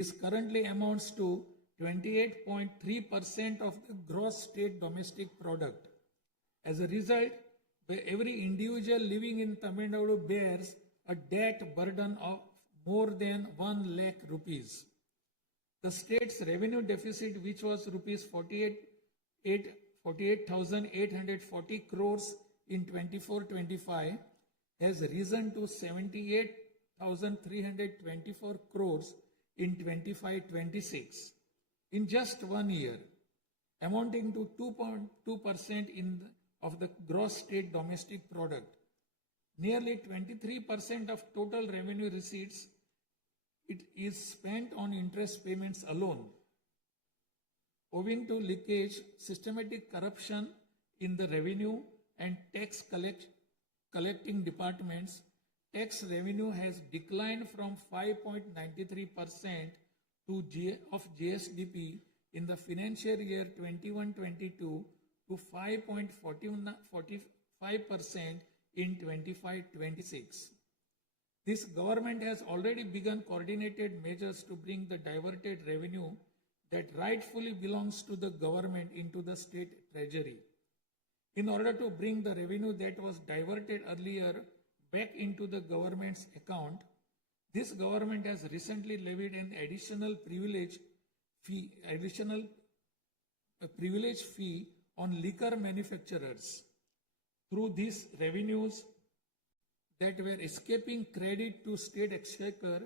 This currently amounts to 28.3% of the gross state domestic product. As a result, every individual living in Tamil Nadu bears a debt burden of more than 1 lakh rupees. The state's revenue deficit, which was rupees 48,840 crores in 24-25, has risen to 78,324 crores in 25-26 in just 1 year, amounting to 2.2% of the gross state domestic product. Nearly 23% of total revenue receipts it is spent on interest payments alone. Owing to leakage, systematic corruption in the revenue and tax collecting departments, tax revenue has declined from 5.93% of GSDP in the financial year 21-22 to 5.45% in 25-26. This government has already begun coordinated measures to bring the diverted revenue that rightfully belongs to the government into the state treasury. In order to bring the revenue that was diverted earlier back into the government's account, this government has recently levied an additional privilege fee on liquor manufacturers. Through these revenues that were escaping credit to state exchequer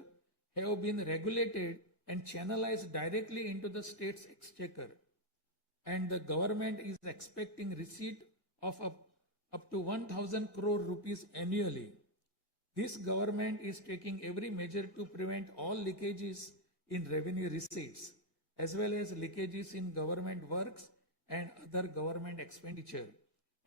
have been regulated and channelized directly into the state's exchequer. And the government is expecting receipt of up to 1,000 crore rupees annually. This government is taking every measure to prevent all leakages in revenue receipts, as well as leakages in government works and other government expenditure,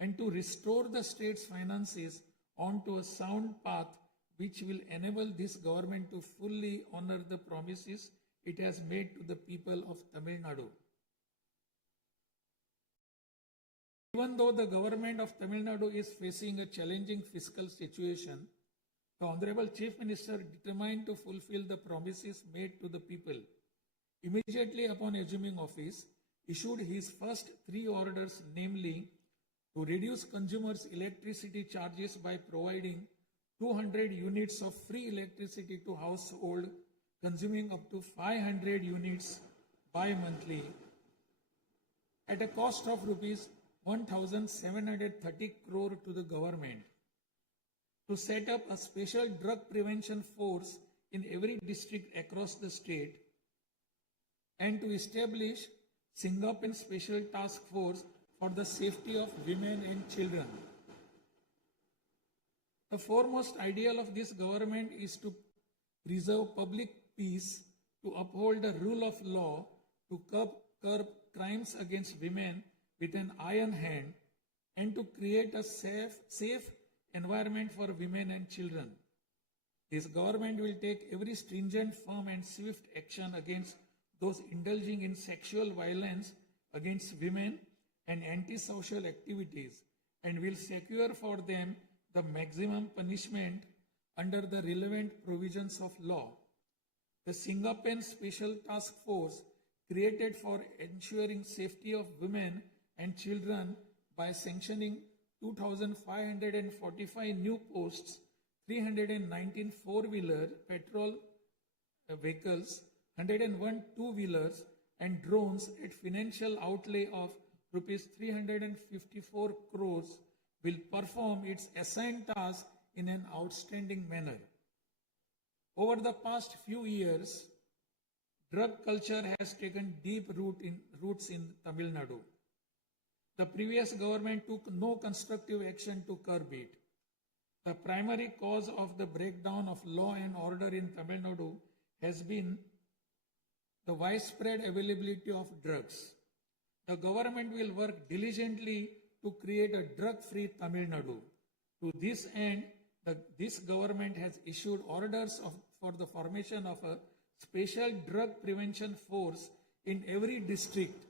and to restore the state's finances onto a sound path which will enable this government to fully honor the promises it has made to the people of Tamil Nadu. Even though the government of Tamil Nadu is facing a challenging fiscal situation, the Honorable Chief Minister, determined to fulfill the promises made to the people, immediately upon assuming office, issued his first 3 orders, namely, to reduce consumers' electricity charges by providing 200 units of free electricity to household consuming up to 500 units bi-monthly at a cost of rupees 1,730 crore to the government, to set up a special drug prevention force in every district across the state, and to establish Singaporean Special Task Force for the safety of women and children. The foremost ideal of this government is to preserve public peace, to uphold the rule of law, to curb crimes against women with an iron hand, and to create a safe environment for women and children. This government will take every stringent, firm and swift action against those indulging in sexual violence against women and antisocial activities, and will secure for them the maximum punishment under the relevant provisions of law. The Singaporean Special Task Force, created for ensuring safety of women and children by sanctioning 2,545 new posts, 319 four-wheeler petrol vehicles, 101 two-wheelers and drones at financial outlay of rupees 354 crores, will perform its assigned task in an outstanding manner. Over the past few years, drug culture has taken deep roots in Tamil Nadu. The previous government took no constructive action to curb it. The primary cause of the breakdown of law and order in Tamil Nadu has been the widespread availability of drugs. The government will work diligently to create a drug-free Tamil Nadu. To this end, this government has issued orders for the formation of a special drug prevention force in every district.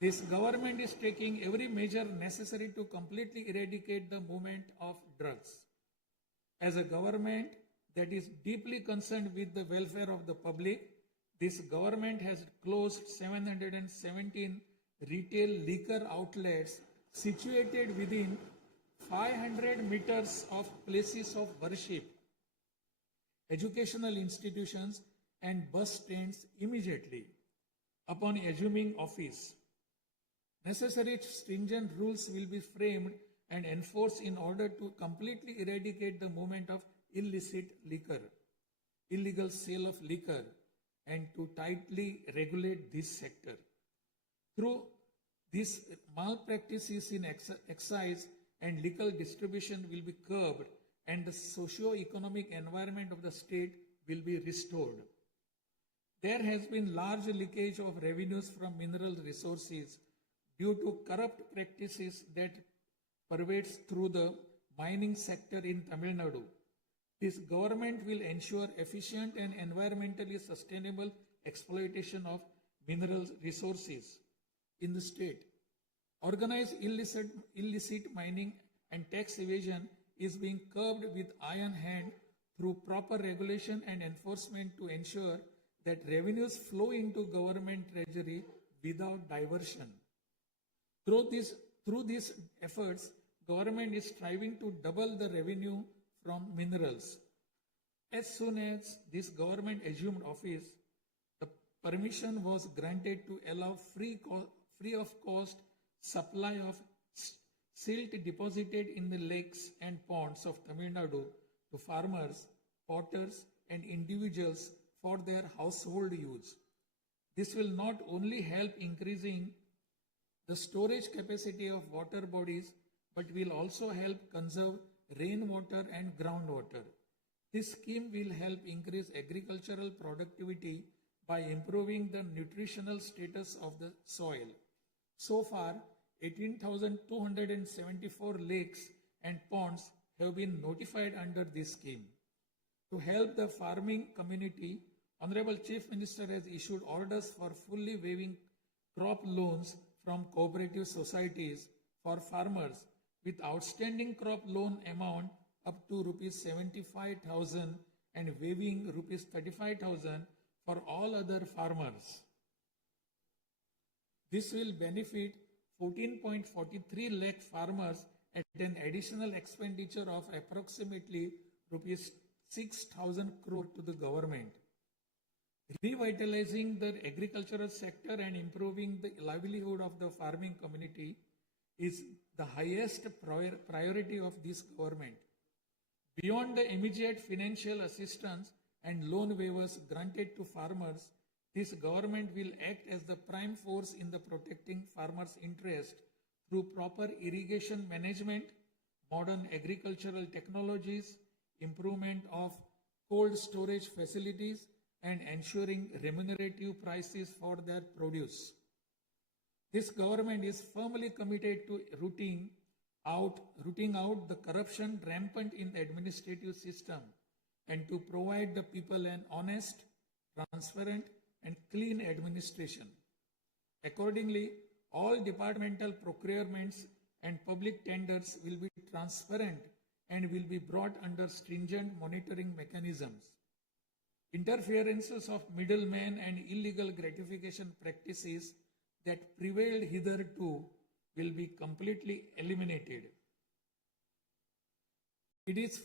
This government is taking every measure necessary to completely eradicate the movement of drugs. As a government, that is deeply concerned with the welfare of the public. This government has closed 717 retail liquor outlets situated within 500 meters of places of worship, educational institutions, and bus stands immediately upon assuming office. Necessary stringent rules will be framed and enforced in order to completely eradicate the movement of illicit liquor, illegal sale of liquor, and to tightly regulate this sector. Through these malpractices in excise and liquor distribution will be curbed and the socio-economic environment of the state will be restored. There has been large leakage of revenues from mineral resources due to corrupt practices that pervades through the mining sector in Tamil Nadu. This government will ensure efficient and environmentally sustainable exploitation of mineral resources in the state. Organized illicit mining and tax evasion is being curbed with iron hand through proper regulation and enforcement to ensure that revenues flow into government treasury without diversion. Through these efforts, government is striving to double the revenue from minerals. As soon as this government assumed office, the permission was granted to allow free of cost supply of silt deposited in the lakes and ponds of Tamil Nadu to farmers, potters, and individuals for their household use. This will not only help increasing the storage capacity of water bodies, but will also help conserve rainwater and groundwater. This scheme will help increase agricultural productivity by improving the nutritional status of the soil. So far, 18,274 lakes and ponds have been notified under this scheme. To help the farming community, Honorable Chief Minister has issued orders for fully waiving crop loans from cooperative societies for farmers with outstanding crop loan amount up to rupees 75,000 and waiving rupees 35,000 for all other farmers. This will benefit 14.43 lakh farmers at an additional expenditure of approximately rupees 6,000 crore to the government. Revitalizing the agricultural sector and improving the livelihood of the farming community is the highest priority of this government. Beyond the immediate financial assistance and loan waivers granted to farmers, this government will act as the prime force in the protecting farmers' interest through proper irrigation management, modern agricultural technologies, improvement of cold storage facilities, and ensuring remunerative prices for their produce. This government is firmly committed to rooting out the corruption rampant in the administrative system and to provide the people an honest, transparent, and clean administration. Accordingly, all departmental procurements and public tenders will be transparent and will be brought under stringent monitoring mechanisms. Interferences of middlemen and illegal gratification practices that prevailed hitherto will be completely eliminated. It is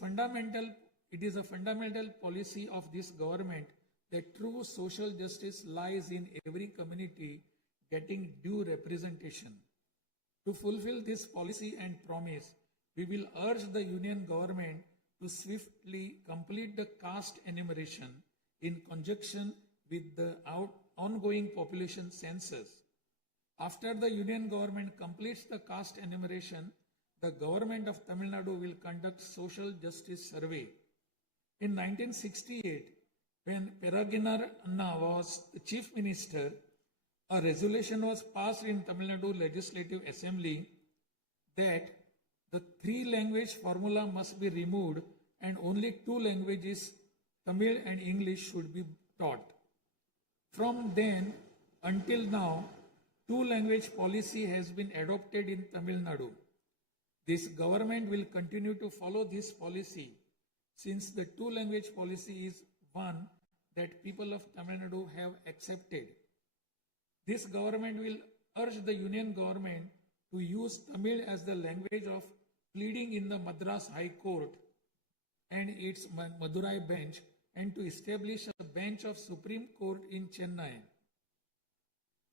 a fundamental policy of this government that true social justice lies in every community getting due representation. To fulfill this policy and promise, we will urge the Union government to swiftly complete the caste enumeration in conjunction with the ongoing population census. After the Union government completes the caste enumeration, the government of Tamil Nadu will conduct social justice survey. In 1968, when Peregrine Anna was the chief minister, a resolution was passed in Tamil Nadu Legislative Assembly that the 3-language formula must be removed and only 2 languages, Tamil and English, should be taught. From then until now, 2-language policy has been adopted in Tamil Nadu. This government will continue to follow this policy since the two-language policy is one that people of Tamil Nadu have accepted. This government will urge the union government to use Tamil as the language of pleading in the Madras High Court and its Madurai bench, and to establish a bench of Supreme Court in Chennai.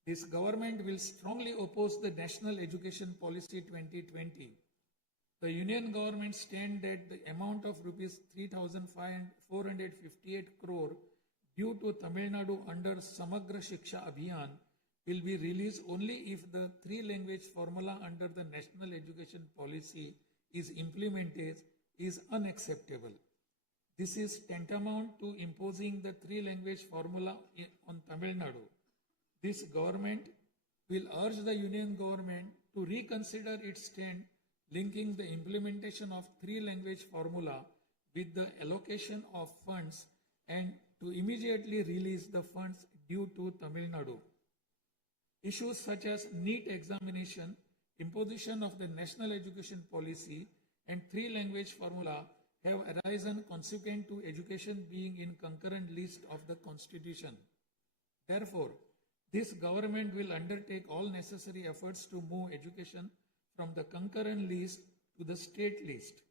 This government will strongly oppose the National Education Policy 2020. The union government stand that the amount of rupees 3,458 crore due to Tamil Nadu under Samagra Shiksha Abhiyan will be released only if the three-language formula under the National Education Policy is implemented is unacceptable. This is tantamount to imposing the three-language formula on Tamil Nadu. This government will urge the union government to reconsider its stand linking the implementation of three-language formula with the allocation of funds and to immediately release the funds due to Tamil Nadu. Issues such as NEET examination, imposition of the National Education Policy, and three-language formula have arisen consequent to education being in concurrent list of the Constitution. Therefore, this government will undertake all necessary efforts to move education from the concurrent list to the state list.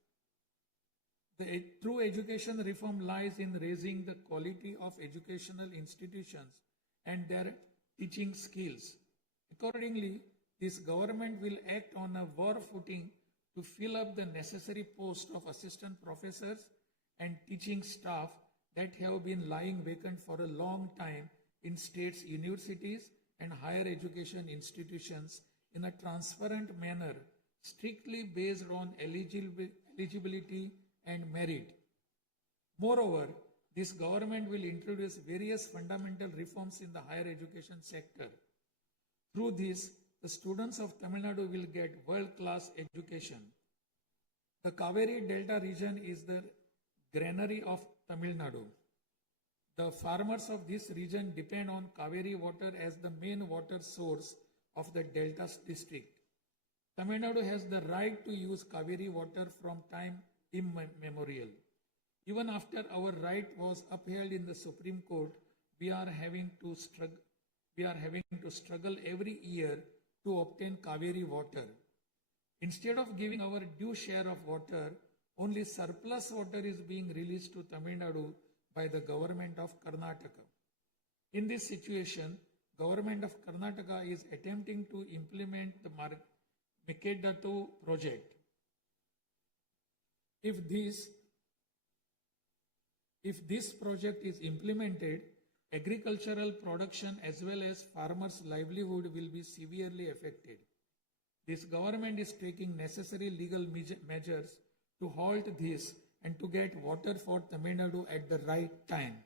The true education reform lies in raising the quality of educational institutions and their teaching skills. Accordingly, this government will act on a war footing to fill up the necessary posts of assistant professors and teaching staff that have been lying vacant for a long time in states' universities and higher education institutions in a transparent manner, strictly based on eligibility and merit. Moreover, this government will introduce various fundamental reforms in the higher education sector. Through this, the students of Tamil Nadu will get world-class education. The Kaveri Delta region is the granary of Tamil Nadu. The farmers of this region depend on Kaveri water as the main water source of the Delta district. Tamil Nadu has the right to use Kaveri water from time immemorial. Even after our right was upheld in the Supreme Court, we are having to struggle every year to obtain Kaveri water. Instead of giving our due share of water, only surplus water is being released to Tamil Nadu by the government of Karnataka. In this situation, government of Karnataka is attempting to implement the Mekedatu project. If this project is implemented, agricultural production as well as farmers' livelihood will be severely affected. This government is taking necessary legal measures to halt this and to get water for Tamil Nadu at the right time.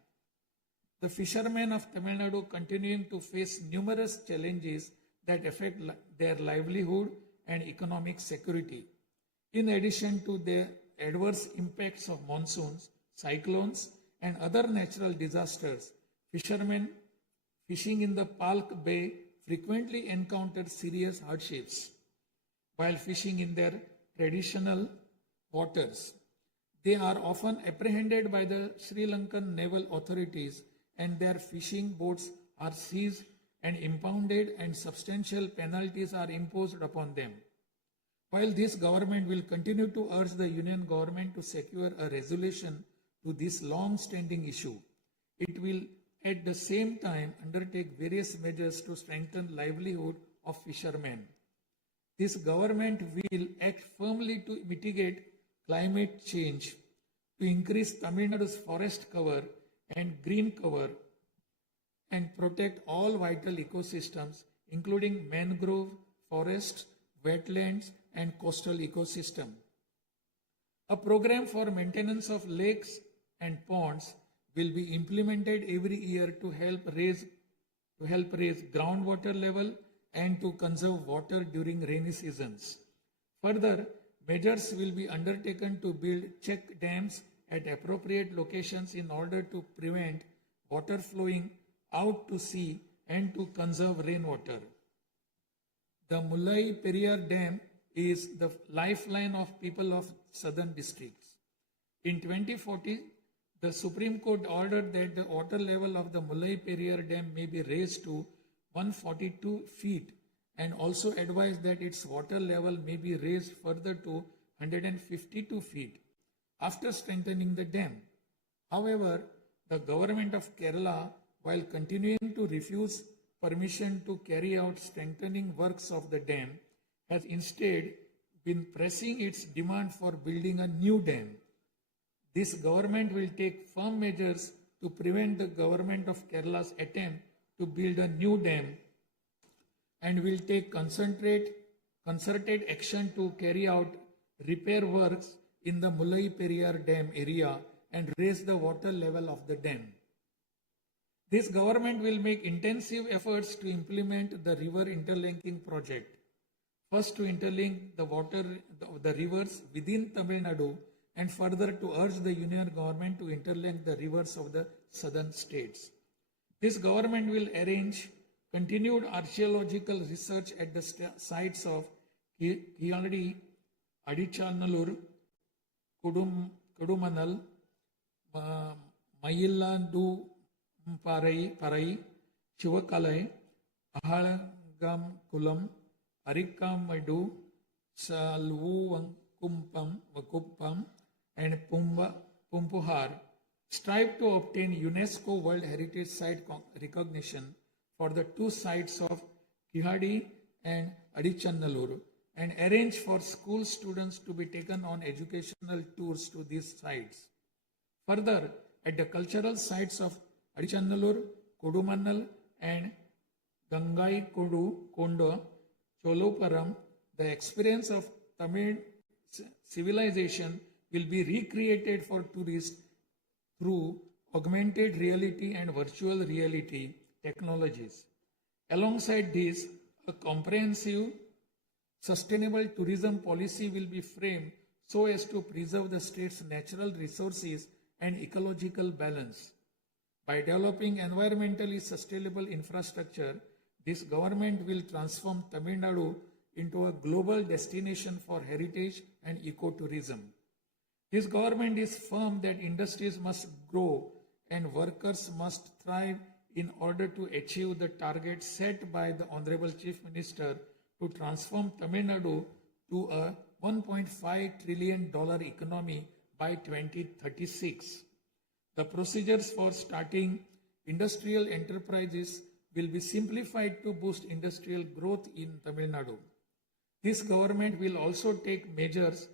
The fishermen of Tamil Nadu continuing to face numerous challenges that affect their livelihood and economic security. In addition to the adverse impacts of monsoons, cyclones, and other natural disasters, fishermen fishing in the Palk Bay frequently encounter serious hardships while fishing in their traditional waters. They are often apprehended by the Sri Lankan naval authorities and their fishing boats are seized and impounded and substantial penalties are imposed upon them. While this government will continue to urge the union government to secure a resolution to this long-standing issue, it will at the same time undertake various measures to strengthen livelihood of fishermen. This government will act firmly to mitigate climate change, to increase Tamil Nadu's forest cover and green cover, and protect all vital ecosystems, including mangrove, forests, wetlands, and coastal ecosystem. A program for maintenance of lakes and ponds will be implemented every year to help raise groundwater level and to conserve water during rainy seasons. Further, measures will be undertaken to build check dams at appropriate locations in order to prevent water flowing out to sea and to conserve rainwater. The Mullai Periyar Dam is the lifeline of people of southern districts. In 2040, the Supreme Court ordered that the water level of the Mulai Periyar Dam may be raised to 142 feet and also advised that its water level may be raised further to 152 feet after strengthening the dam. However, the government of Kerala, while continuing to refuse permission to carry out strengthening works of the dam, has instead been pressing its demand for building a new dam. This government will take firm measures to prevent the government of Kerala's attempt to build a new dam and will take concerted action to carry out repair works in the Mulai Periyar Dam area and raise the water level of the dam. This government will make intensive efforts to implement the river interlinking project. First, to interlink the rivers within Tamil Nadu, and further to urge the union government to interlink the rivers of the southern states. This government will arrange continued archaeological research at the sites of Kiyadi, Adichanallur, Kudumanal, Mayillandu Parai, Chivakalai, Ahalagam Kulam, Arikamadu, Vakuppam, and Pumpuhar strive to obtain UNESCO World Heritage Site recognition for the two sites of Kihadi and Adichanallur and arrange for school students to be taken on educational tours to these sites. Further, at the cultural sites of Adichanallur, Kodumannal, and Gangai Kondo, Choluparam, the experience of Tamil civilization will be recreated for tourists through augmented reality and virtual reality technologies. Alongside this, a comprehensive, sustainable tourism policy will be framed so as to preserve the state's natural resources and ecological balance. By developing environmentally sustainable infrastructure, this government will transform Tamil Nadu into a global destination for heritage and ecotourism. This government is firm that industries must grow and workers must thrive in order to achieve the target set by the Honorable Chief Minister to transform Tamil Nadu to a $1.5 trillion economy by 2036. The procedures for starting industrial enterprises will be simplified to boost industrial growth in Tamil Nadu. This government will also take measures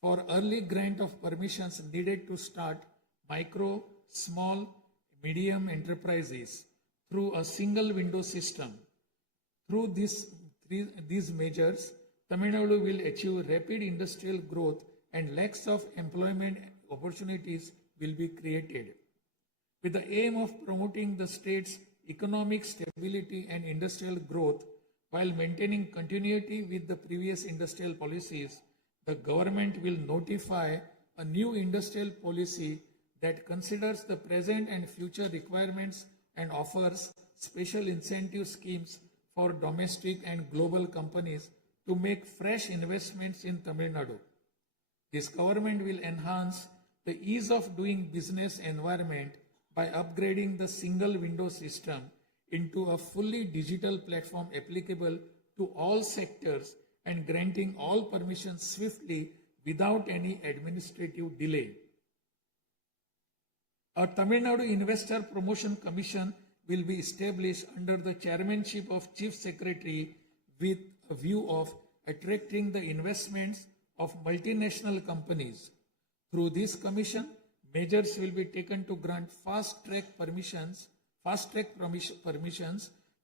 for early grant of permissions needed to start micro, small, medium enterprises through a single window system. Through these measures, Tamil Nadu will achieve rapid industrial growth and lakhs of employment opportunities will be created. With the aim of promoting the state's economic stability and industrial growth while maintaining continuity with the previous industrial policies, the government will notify a new industrial policy that considers the present and future requirements and offers special incentive schemes for domestic and global companies to make fresh investments in Tamil Nadu. This government will enhance the ease of doing business environment by upgrading the single window system into a fully digital platform applicable to all sectors and granting all permissions swiftly without any administrative delay. A Tamil Nadu Investor Promotion Commission will be established under the chairmanship of Chief Secretary with a view of attracting the investments of multinational companies. Through this commission, measures will be taken to grant fast-track permissions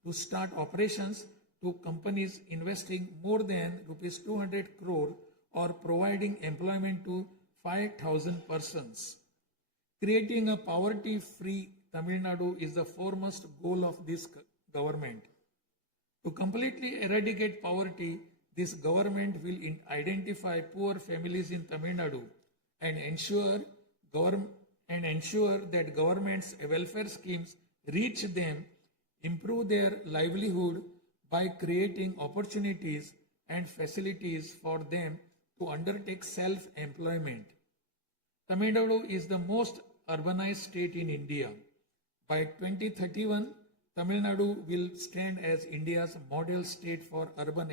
to start operations to companies investing more than Rs 200 crore or providing employment to 5,000 persons. Creating a poverty-free Tamil Nadu is the foremost goal of this government. To completely eradicate poverty, this government will identify poor families in Tamil Nadu and ensure that government's welfare schemes reach them, improve their livelihood by creating opportunities and facilities for them to undertake self-employment. Tamil Nadu is the most urbanized state in India. By 2031, Tamil Nadu will stand as India's model state for urban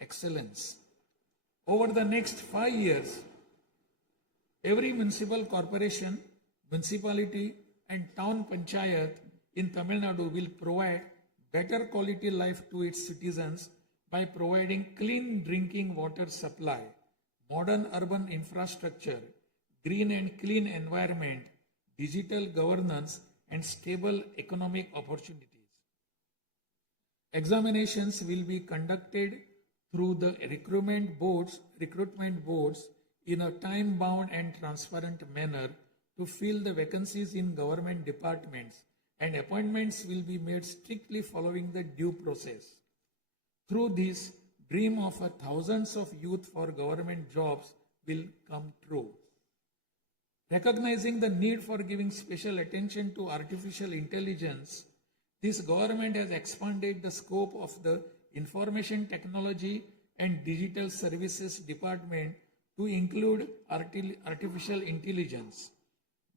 excellence. Over the next 5 years, every municipal corporation, municipality, and town panchayat in Tamil Nadu will provide better quality life to its citizens by providing clean drinking water supply, modern urban infrastructure, green and clean environment, digital governance, and stable economic opportunities. Examinations will be conducted through the recruitment boards in a time-bound and transparent manner to fill the vacancies in government departments, and appointments will be made strictly following the due process. Through this, dream of thousands of youth for government jobs will come true. Recognizing the need for giving special attention to artificial intelligence, this government has expanded the scope of the Information Technology and Digital Services Department to include artificial intelligence.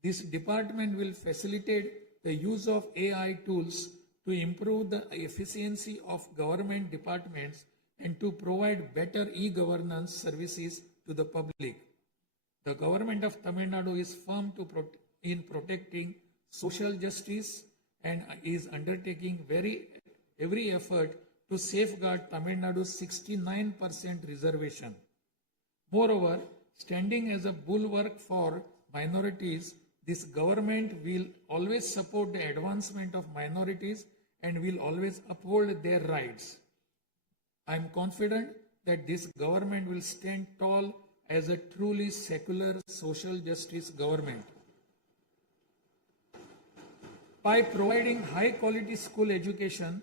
This department will facilitate the use of AI tools to improve the efficiency of government departments and to provide better e-governance services to the public. The government of Tamil Nadu is firm in protecting social justice and is undertaking every effort to safeguard Tamil Nadu's 69% reservation. Moreover, standing as a bulwark for minorities, this government will always support the advancement of minorities and will always uphold their rights. I am confident that this government will stand tall as a truly secular social justice government. By providing high quality school education,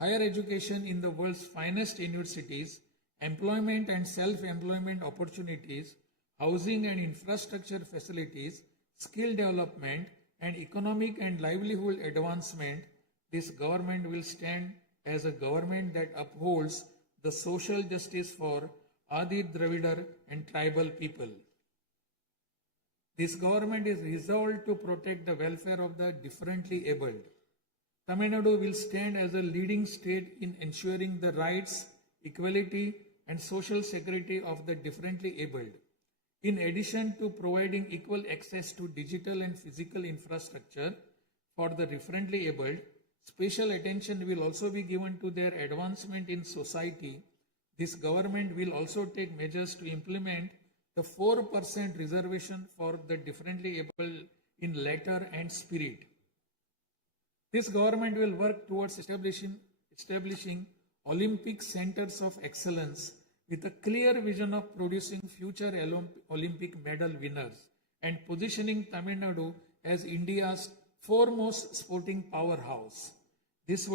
higher education in the world's finest universities, employment and self-employment opportunities, housing and infrastructure facilities, skill development, and economic and livelihood advancement, this government will stand as a government that upholds the social justice for Adi Dravidar and tribal people. This government is resolved to protect the welfare of the differently abled. Tamil Nadu will stand as a leading state in ensuring the rights, equality, and social security of the differently abled. In addition to providing equal access to digital and physical infrastructure for the differently abled, special attention will also be given to their advancement in society. This government will also take measures to implement the 4% reservation for the differently able in letter and spirit. This government will work towards establishing Olympic centers of excellence with a clear vision of producing future Olympic medal winners and positioning Tamil Nadu as India's foremost sporting powerhouse. These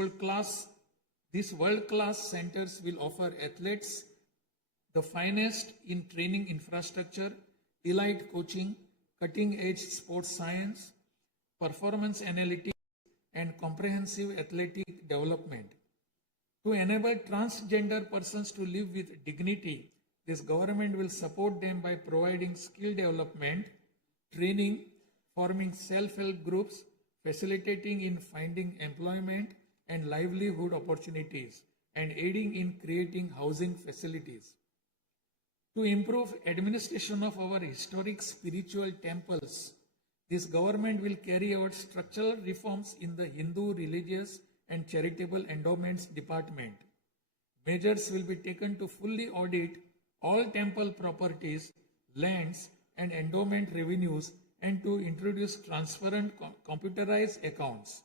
world-class centers will offer athletes the finest in training infrastructure, elite coaching, cutting-edge sports science, performance analytics, and comprehensive athletic development. To enable transgender persons to live with dignity, this government will support them by providing skill development, training, forming self-help groups, facilitating in finding employment and livelihood opportunities, and aiding in creating housing facilities. To improve administration of our historic spiritual temples, this government will carry out structural reforms in the Hindu religious and charitable endowments department. Measures will be taken to fully audit all temple properties, lands, and endowment revenues and to introduce transparent computerized accounts.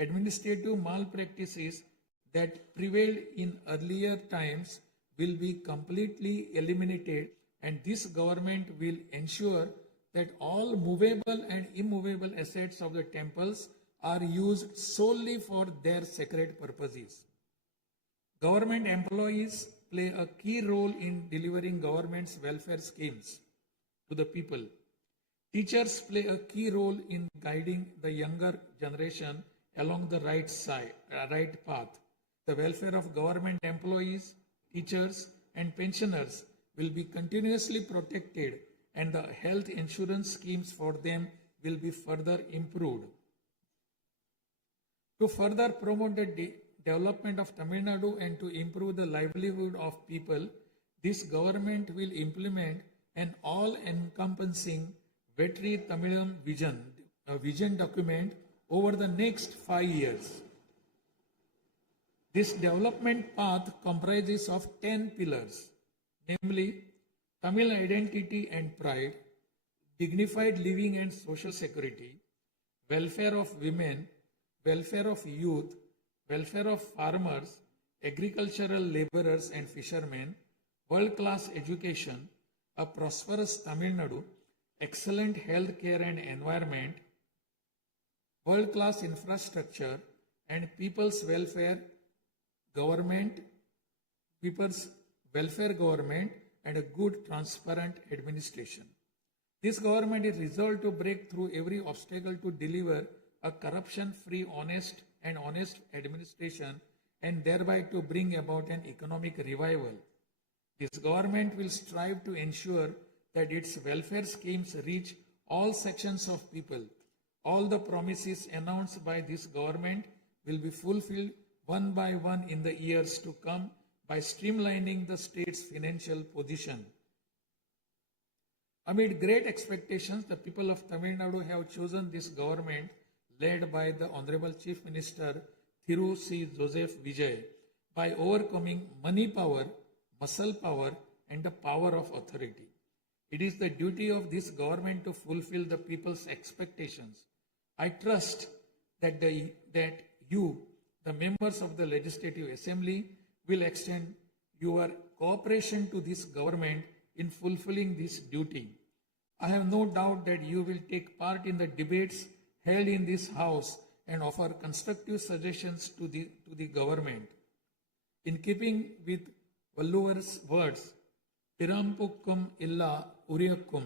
Administrative malpractices that prevailed in earlier times will be completely eliminated, and this government will ensure that all movable and immovable assets of the temples are used solely for their sacred purposes. Government employees play a key role in delivering government's welfare schemes to the people. Teachers play a key role in guiding the younger generation along the right path. The welfare of government employees, teachers, and pensioners will be continuously protected, and the health insurance schemes for them will be further improved. To further promote the development of Tamil Nadu and to improve the livelihood of people, this government will implement an all-encompassing Vetri Tamilam vision document over the next 5 years. This development path comprises of 10 pillars, namely Tamil identity and pride, dignified living and social security, welfare of women, welfare of youth, welfare of farmers, agricultural laborers and fishermen, world-class education, a prosperous Tamil Nadu, excellent health care and environment, world-class infrastructure, and people's welfare government, and a good, transparent administration. This government is resolved to break through every obstacle to deliver a corruption-free, honest administration and thereby to bring about an economic revival. This government will strive to ensure that its welfare schemes reach all sections of people. All the promises announced by this government will be fulfilled one by one in the years to come by streamlining the state's financial position. Amid great expectations, the people of Tamil Nadu have chosen this government led by the Honorable Chief Minister Thiru C. Joseph Vijay by overcoming money power, muscle power, and the power of authority. It is the duty of this government to fulfill the people's expectations. I trust that you, the members of the Legislative Assembly, will extend your cooperation to this government in fulfilling this duty. I have no doubt that you will take part in the debates held in this House and offer constructive suggestions to the government. In keeping with Valluvar's words, Pirampukkum illa Uriyakkum,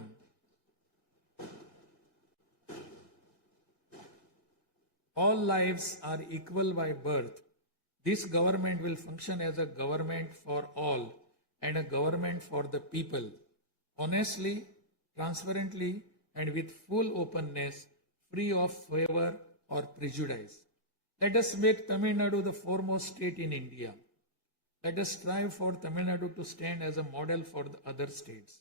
all lives are equal by birth. This government will function as a government for all and a government for the people, honestly, transparently, and with full openness, free of favor or prejudice. Let us make Tamil Nadu the foremost state in India. Let us strive for Tamil Nadu to stand as a model for the other states.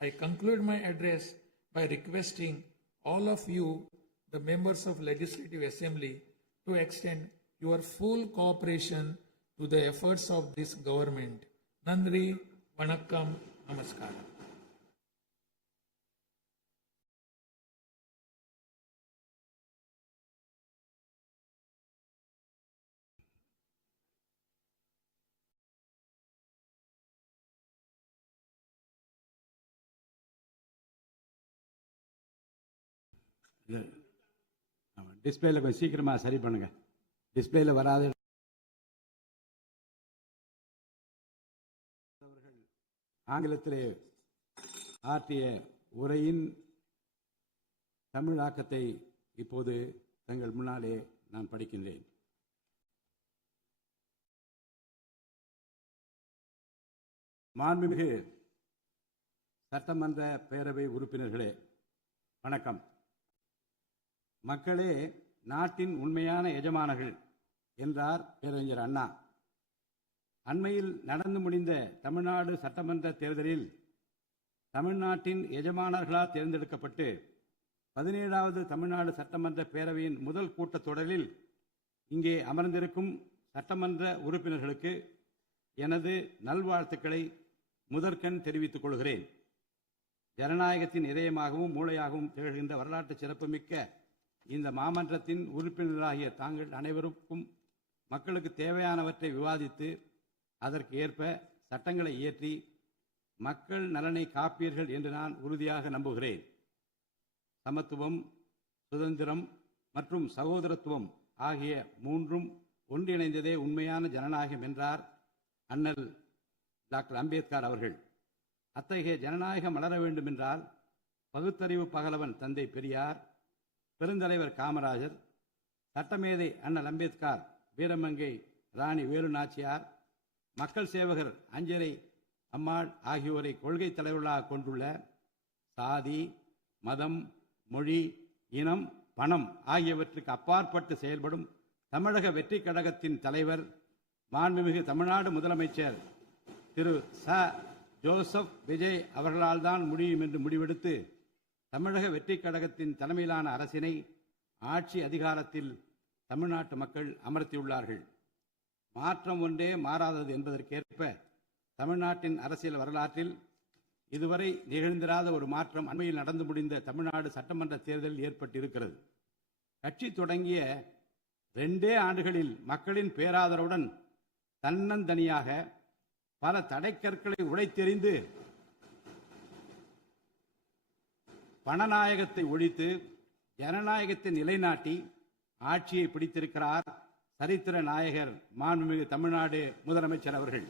I conclude my address by requesting all of you, the members of Legislative Assembly, to extend your full cooperation to the efforts of this government. Nandri, Vanakkam, Namaskaram. டிஸ்பிளேல கொஞ்சம் சீக்கிரமா சரி பண்ணுங்க. டிஸ்பிளேல வராது. ஆங்கிலத்திலே ஆற்றிய உரையின் தமிழாக்கத்தை இப்போது தங்கள் முன்னாலே நான் படிக்கின்றேன். மாண்புமிகு சட்டமன்ற பேரவை உறுப்பினர்களே, வணக்கம். மக்களே நாட்டின் உண்மையான எஜமானர்கள் என்றார் பேரறிஞர் அண்ணா. அண்மையில் நடந்து முடிந்த தமிழ்நாடு சட்டமன்ற தேர்தலில் தமிழ்நாட்டின் எஜமானர்களால் தேர்ந்தெடுக்கப்பட்டு 17வது தமிழ்நாடு சட்டமன்ற பேரவையின் முதல் கூட்டத்தொடரில் இங்கே அமர்ந்திருக்கும் சட்டமன்ற உறுப்பினர்களுக்கு எனது நல்வாழ்த்துக்களை முதற்கண் தெரிவித்துக் கொள்கிறேன். ஜனநாயகத்தின் இதயமாகவும் மூளையாகவும் திகழ்கின்ற வரலாற்று சிறப்புமிக்க இந்த மாமன்றத்தின் உறுப்பினர்களாகிய தாங்கள் அனைவருக்கும் மக்களுக்கு தேவையானவற்றை விவாதித்து அதற்கு ஏற்ப சட்டங்களை இயற்றி மக்கள் நலனை காப்பீர்கள் என்று நான் உறுதியாக நம்புகிறேன். சமத்துவம், சுதந்திரம் மற்றும் சகோதரத்துவம் ஆகிய மூன்றும் ஒன்றிணைந்ததே உண்மையான ஜனநாயகம் என்றார் அண்ணல் டாக்டர் அம்பேத்கர் அவர்கள். அத்தகைய ஜனநாயகம் மலர வேண்டும் என்றால் பகுத்தறிவு பகலவன் தந்தை பெரியார், பெருந்தலைவர் காமராஜர், சட்டமேதை அண்ணல் அம்பேத்கர், வீரமங்கை ராணி வேலு நாச்சியார், மக்கள் சேவகர் அஞ்சரை அம்மாள் ஆகியோரை கொள்கை தலைவர்களாக கொண்டுள்ள சாதி, மதம், மொழி, இனம், பணம் ஆகியவற்றுக்கு அப்பாற்பட்டு செயல்படும் தமிழக வெற்றி கழகத்தின் தலைவர் மாண்புமிகு தமிழ்நாடு முதலமைச்சர் திரு ச. ஜோசப் விஜய் அவர்களால் தான் முடியும் என்று முடிவெடுத்து தமிழக வெற்றி கழகத்தின் தலைமையிலான அரசினை ஆட்சி அதிகாரத்தில் தமிழ்நாட்டு மக்கள் அமர்த்தியுள்ளார்கள். மாற்றம் ஒன்றே மாறாதது என்பதற்கேற்ப தமிழ்நாட்டின் அரசியல் வரலாற்றில் இதுவரை நிகழ்ந்திராத ஒரு மாற்றம் அண்மையில் நடந்து முடிந்த தமிழ்நாடு சட்டமன்ற தேர்தலில் ஏற்பட்டிருக்கிறது. கட்சி தொடங்கிய 2 ஆண்டுகளில் மக்களின் பேராதரவுடன் தன்னந்தனியாக பல தடைக்கற்களை உடைத்தெறிந்து பணநாயகத்தை ஒழித்து ஜனநாயகத்தை நிலைநாட்டி ஆட்சியை பிடித்திருக்கிறார் சரித்திர நாயகர் மாண்புமிகு தமிழ்நாடு முதலமைச்சர் அவர்கள்.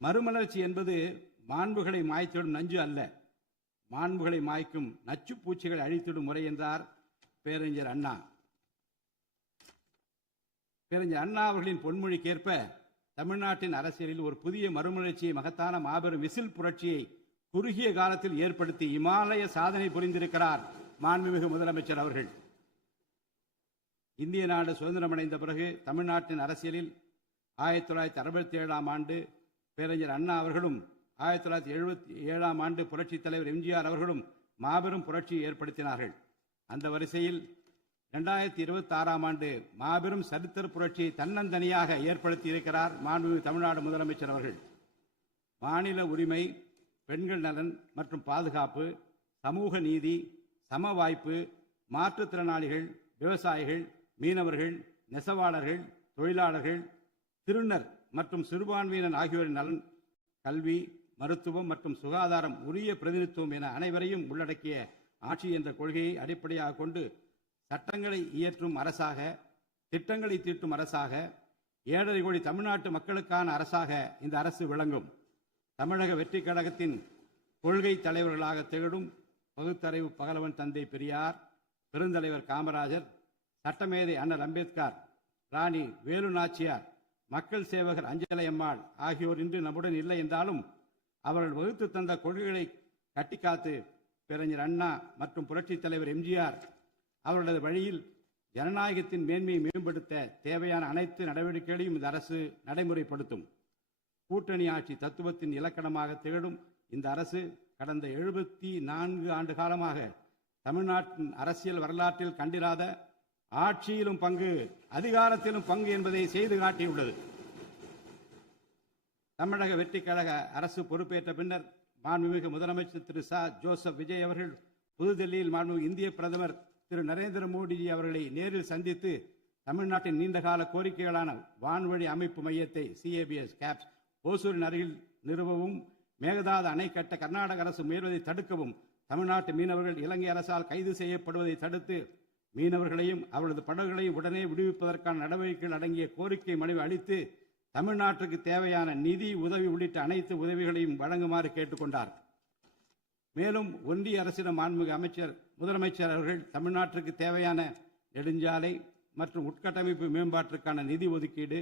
மறுமலர்ச்சி என்பது மாண்புகளை மாய்த்திடும் நஞ்சு அல்ல, மாண்புகளை மாய்க்கும் நச்சு பூச்சிகளை அழித்திடும் முறை என்றார் பேரறிஞர் அண்ணா. பேரறிஞர் அண்ணா அவர்களின் பொன்மொழிக்கேற்ப தமிழ்நாட்டின் அரசியலில் ஒரு புதிய மறுமலர்ச்சியை, மகத்தான மாபெரும் விசில் புரட்சியை குறுகிய காலத்தில் ஏற்படுத்தி இமாலய சாதனை புரிந்திருக்கிறார் மாண்புமிகு முதலமைச்சர் அவர்கள். இந்திய நாடு சுதந்திரமடைந்த பிறகு தமிழ்நாட்டின் அரசியலில் 1967ஆம் ஆண்டு பேரறிஞர் அண்ணா அவர்களும் 1977ஆம் ஆண்டு புரட்சித் தலைவர் எம்ஜிஆர் அவர்களும் மாபெரும் புரட்சியை ஏற்படுத்தினார்கள். அந்த வரிசையில் 2026ஆம் ஆண்டு மாபெரும் சரித்திர புரட்சியை தன்னந்தனியாக ஏற்படுத்தி இருக்கிறார் மாண்புமிகு தமிழ்நாடு முதலமைச்சர் அவர்கள். மாநில உரிமை, பெண்கள் நலன் மற்றும் பாதுகாப்பு, சமூக நீதி, சம வாய்ப்பு, மாற்றுத்திறனாளிகள், விவசாயிகள், மீனவர்கள், நெசவாளர்கள், தொழிலாளர்கள், திருநர் மற்றும் சிறுபான்மையினர் ஆகியோரின் நலன், கல்வி, மருத்துவம் மற்றும் சுகாதாரம், உரிய பிரதிநிதித்துவம் என அனைவரையும் உள்ளடக்கிய ஆட்சி என்ற கொள்கையை அடிப்படையாக கொண்டு சட்டங்களை இயற்றும் அரசாக, திட்டங்களை தீட்டும் அரசாக, 7.5 கோடி தமிழ்நாட்டு மக்களுக்கான அரசாக இந்த அரசு விளங்கும். தமிழக வெற்றி கழகத்தின் கொள்கை தலைவர்களாக திகழும் பகுத்தறிவு பகலவன் தந்தை பெரியார், பெருந்தலைவர் காமராஜர், சட்டமேதை அண்ணல் அம்பேத்கர், ராணி வேலு நாச்சியார், மக்கள் சேவகர் அஞ்சலை அம்மாள் ஆகியோர் இன்று நம்முடன் இல்லை என்றாலும் அவர்கள் வகுத்து தந்த கொள்கைகளை கட்டிக்காத்து பேரறிஞர் அண்ணா மற்றும் புரட்சித் தலைவர் எம்ஜிஆர் அவர்களது வழியில் ஜனநாயகத்தின் மேன்மையை மேம்படுத்த தேவையான அனைத்து நடவடிக்கைகளையும் இந்த அரசு நடைமுறைப்படுத்தும். கூட்டணி ஆட்சி தத்துவத்தின் இலக்கணமாக திகழும் இந்த அரசு கடந்த 74 ஆண்டு காலமாக தமிழ்நாட்டின் அரசியல் வரலாற்றில் கண்டிராத ஆட்சியிலும் பங்கு, அதிகாரத்திலும் பங்கு என்பதை செய்து காட்டியுள்ளது. தமிழக வெற்றி கழக அரசு பொறுப்பேற்ற பின்னர் மாண்புமிகு முதலமைச்சர் திரு ச. ஜோசப் விஜய் அவர்கள் புதுதில்லியில் மாண்புமிகு இந்திய பிரதமர் திரு நரேந்திர மோடிஜி அவர்களை நேரில் சந்தித்து தமிழ்நாட்டின் நீண்டகால கோரிக்கைகளான வான்வழி அமைப்பு மையத்தை CABS கேப்ஸ் ஓசூரின் அருகில் நிறுவவும், மேகதாது அணை கட்ட கர்நாடக அரசு முயல்வதை தடுக்கவும், தமிழ்நாட்டு மீனவர்கள் இலங்கை அரசால் கைது செய்யப்படுவதை தடுத்து மீனவர்களையும் அவரது படகுகளையும் உடனே விடுவிப்பதற்கான நடவடிக்கைகள் அடங்கிய கோரிக்கை மனுவை அளித்து தமிழ்நாட்டுக்கு தேவையான நிதி உதவி உள்ளிட்ட அனைத்து உதவிகளையும் வழங்குமாறு கேட்டுக்கொண்டார். மேலும் ஒன்றிய அரசிடம் மாண்புமிகு முதலமைச்சர் அவர்கள் தமிழ்நாட்டிற்கு தேவையான நெடுஞ்சாலை மற்றும் உட்கட்டமைப்பு மேம்பாட்டிற்கான நிதி ஒதுக்கீடு,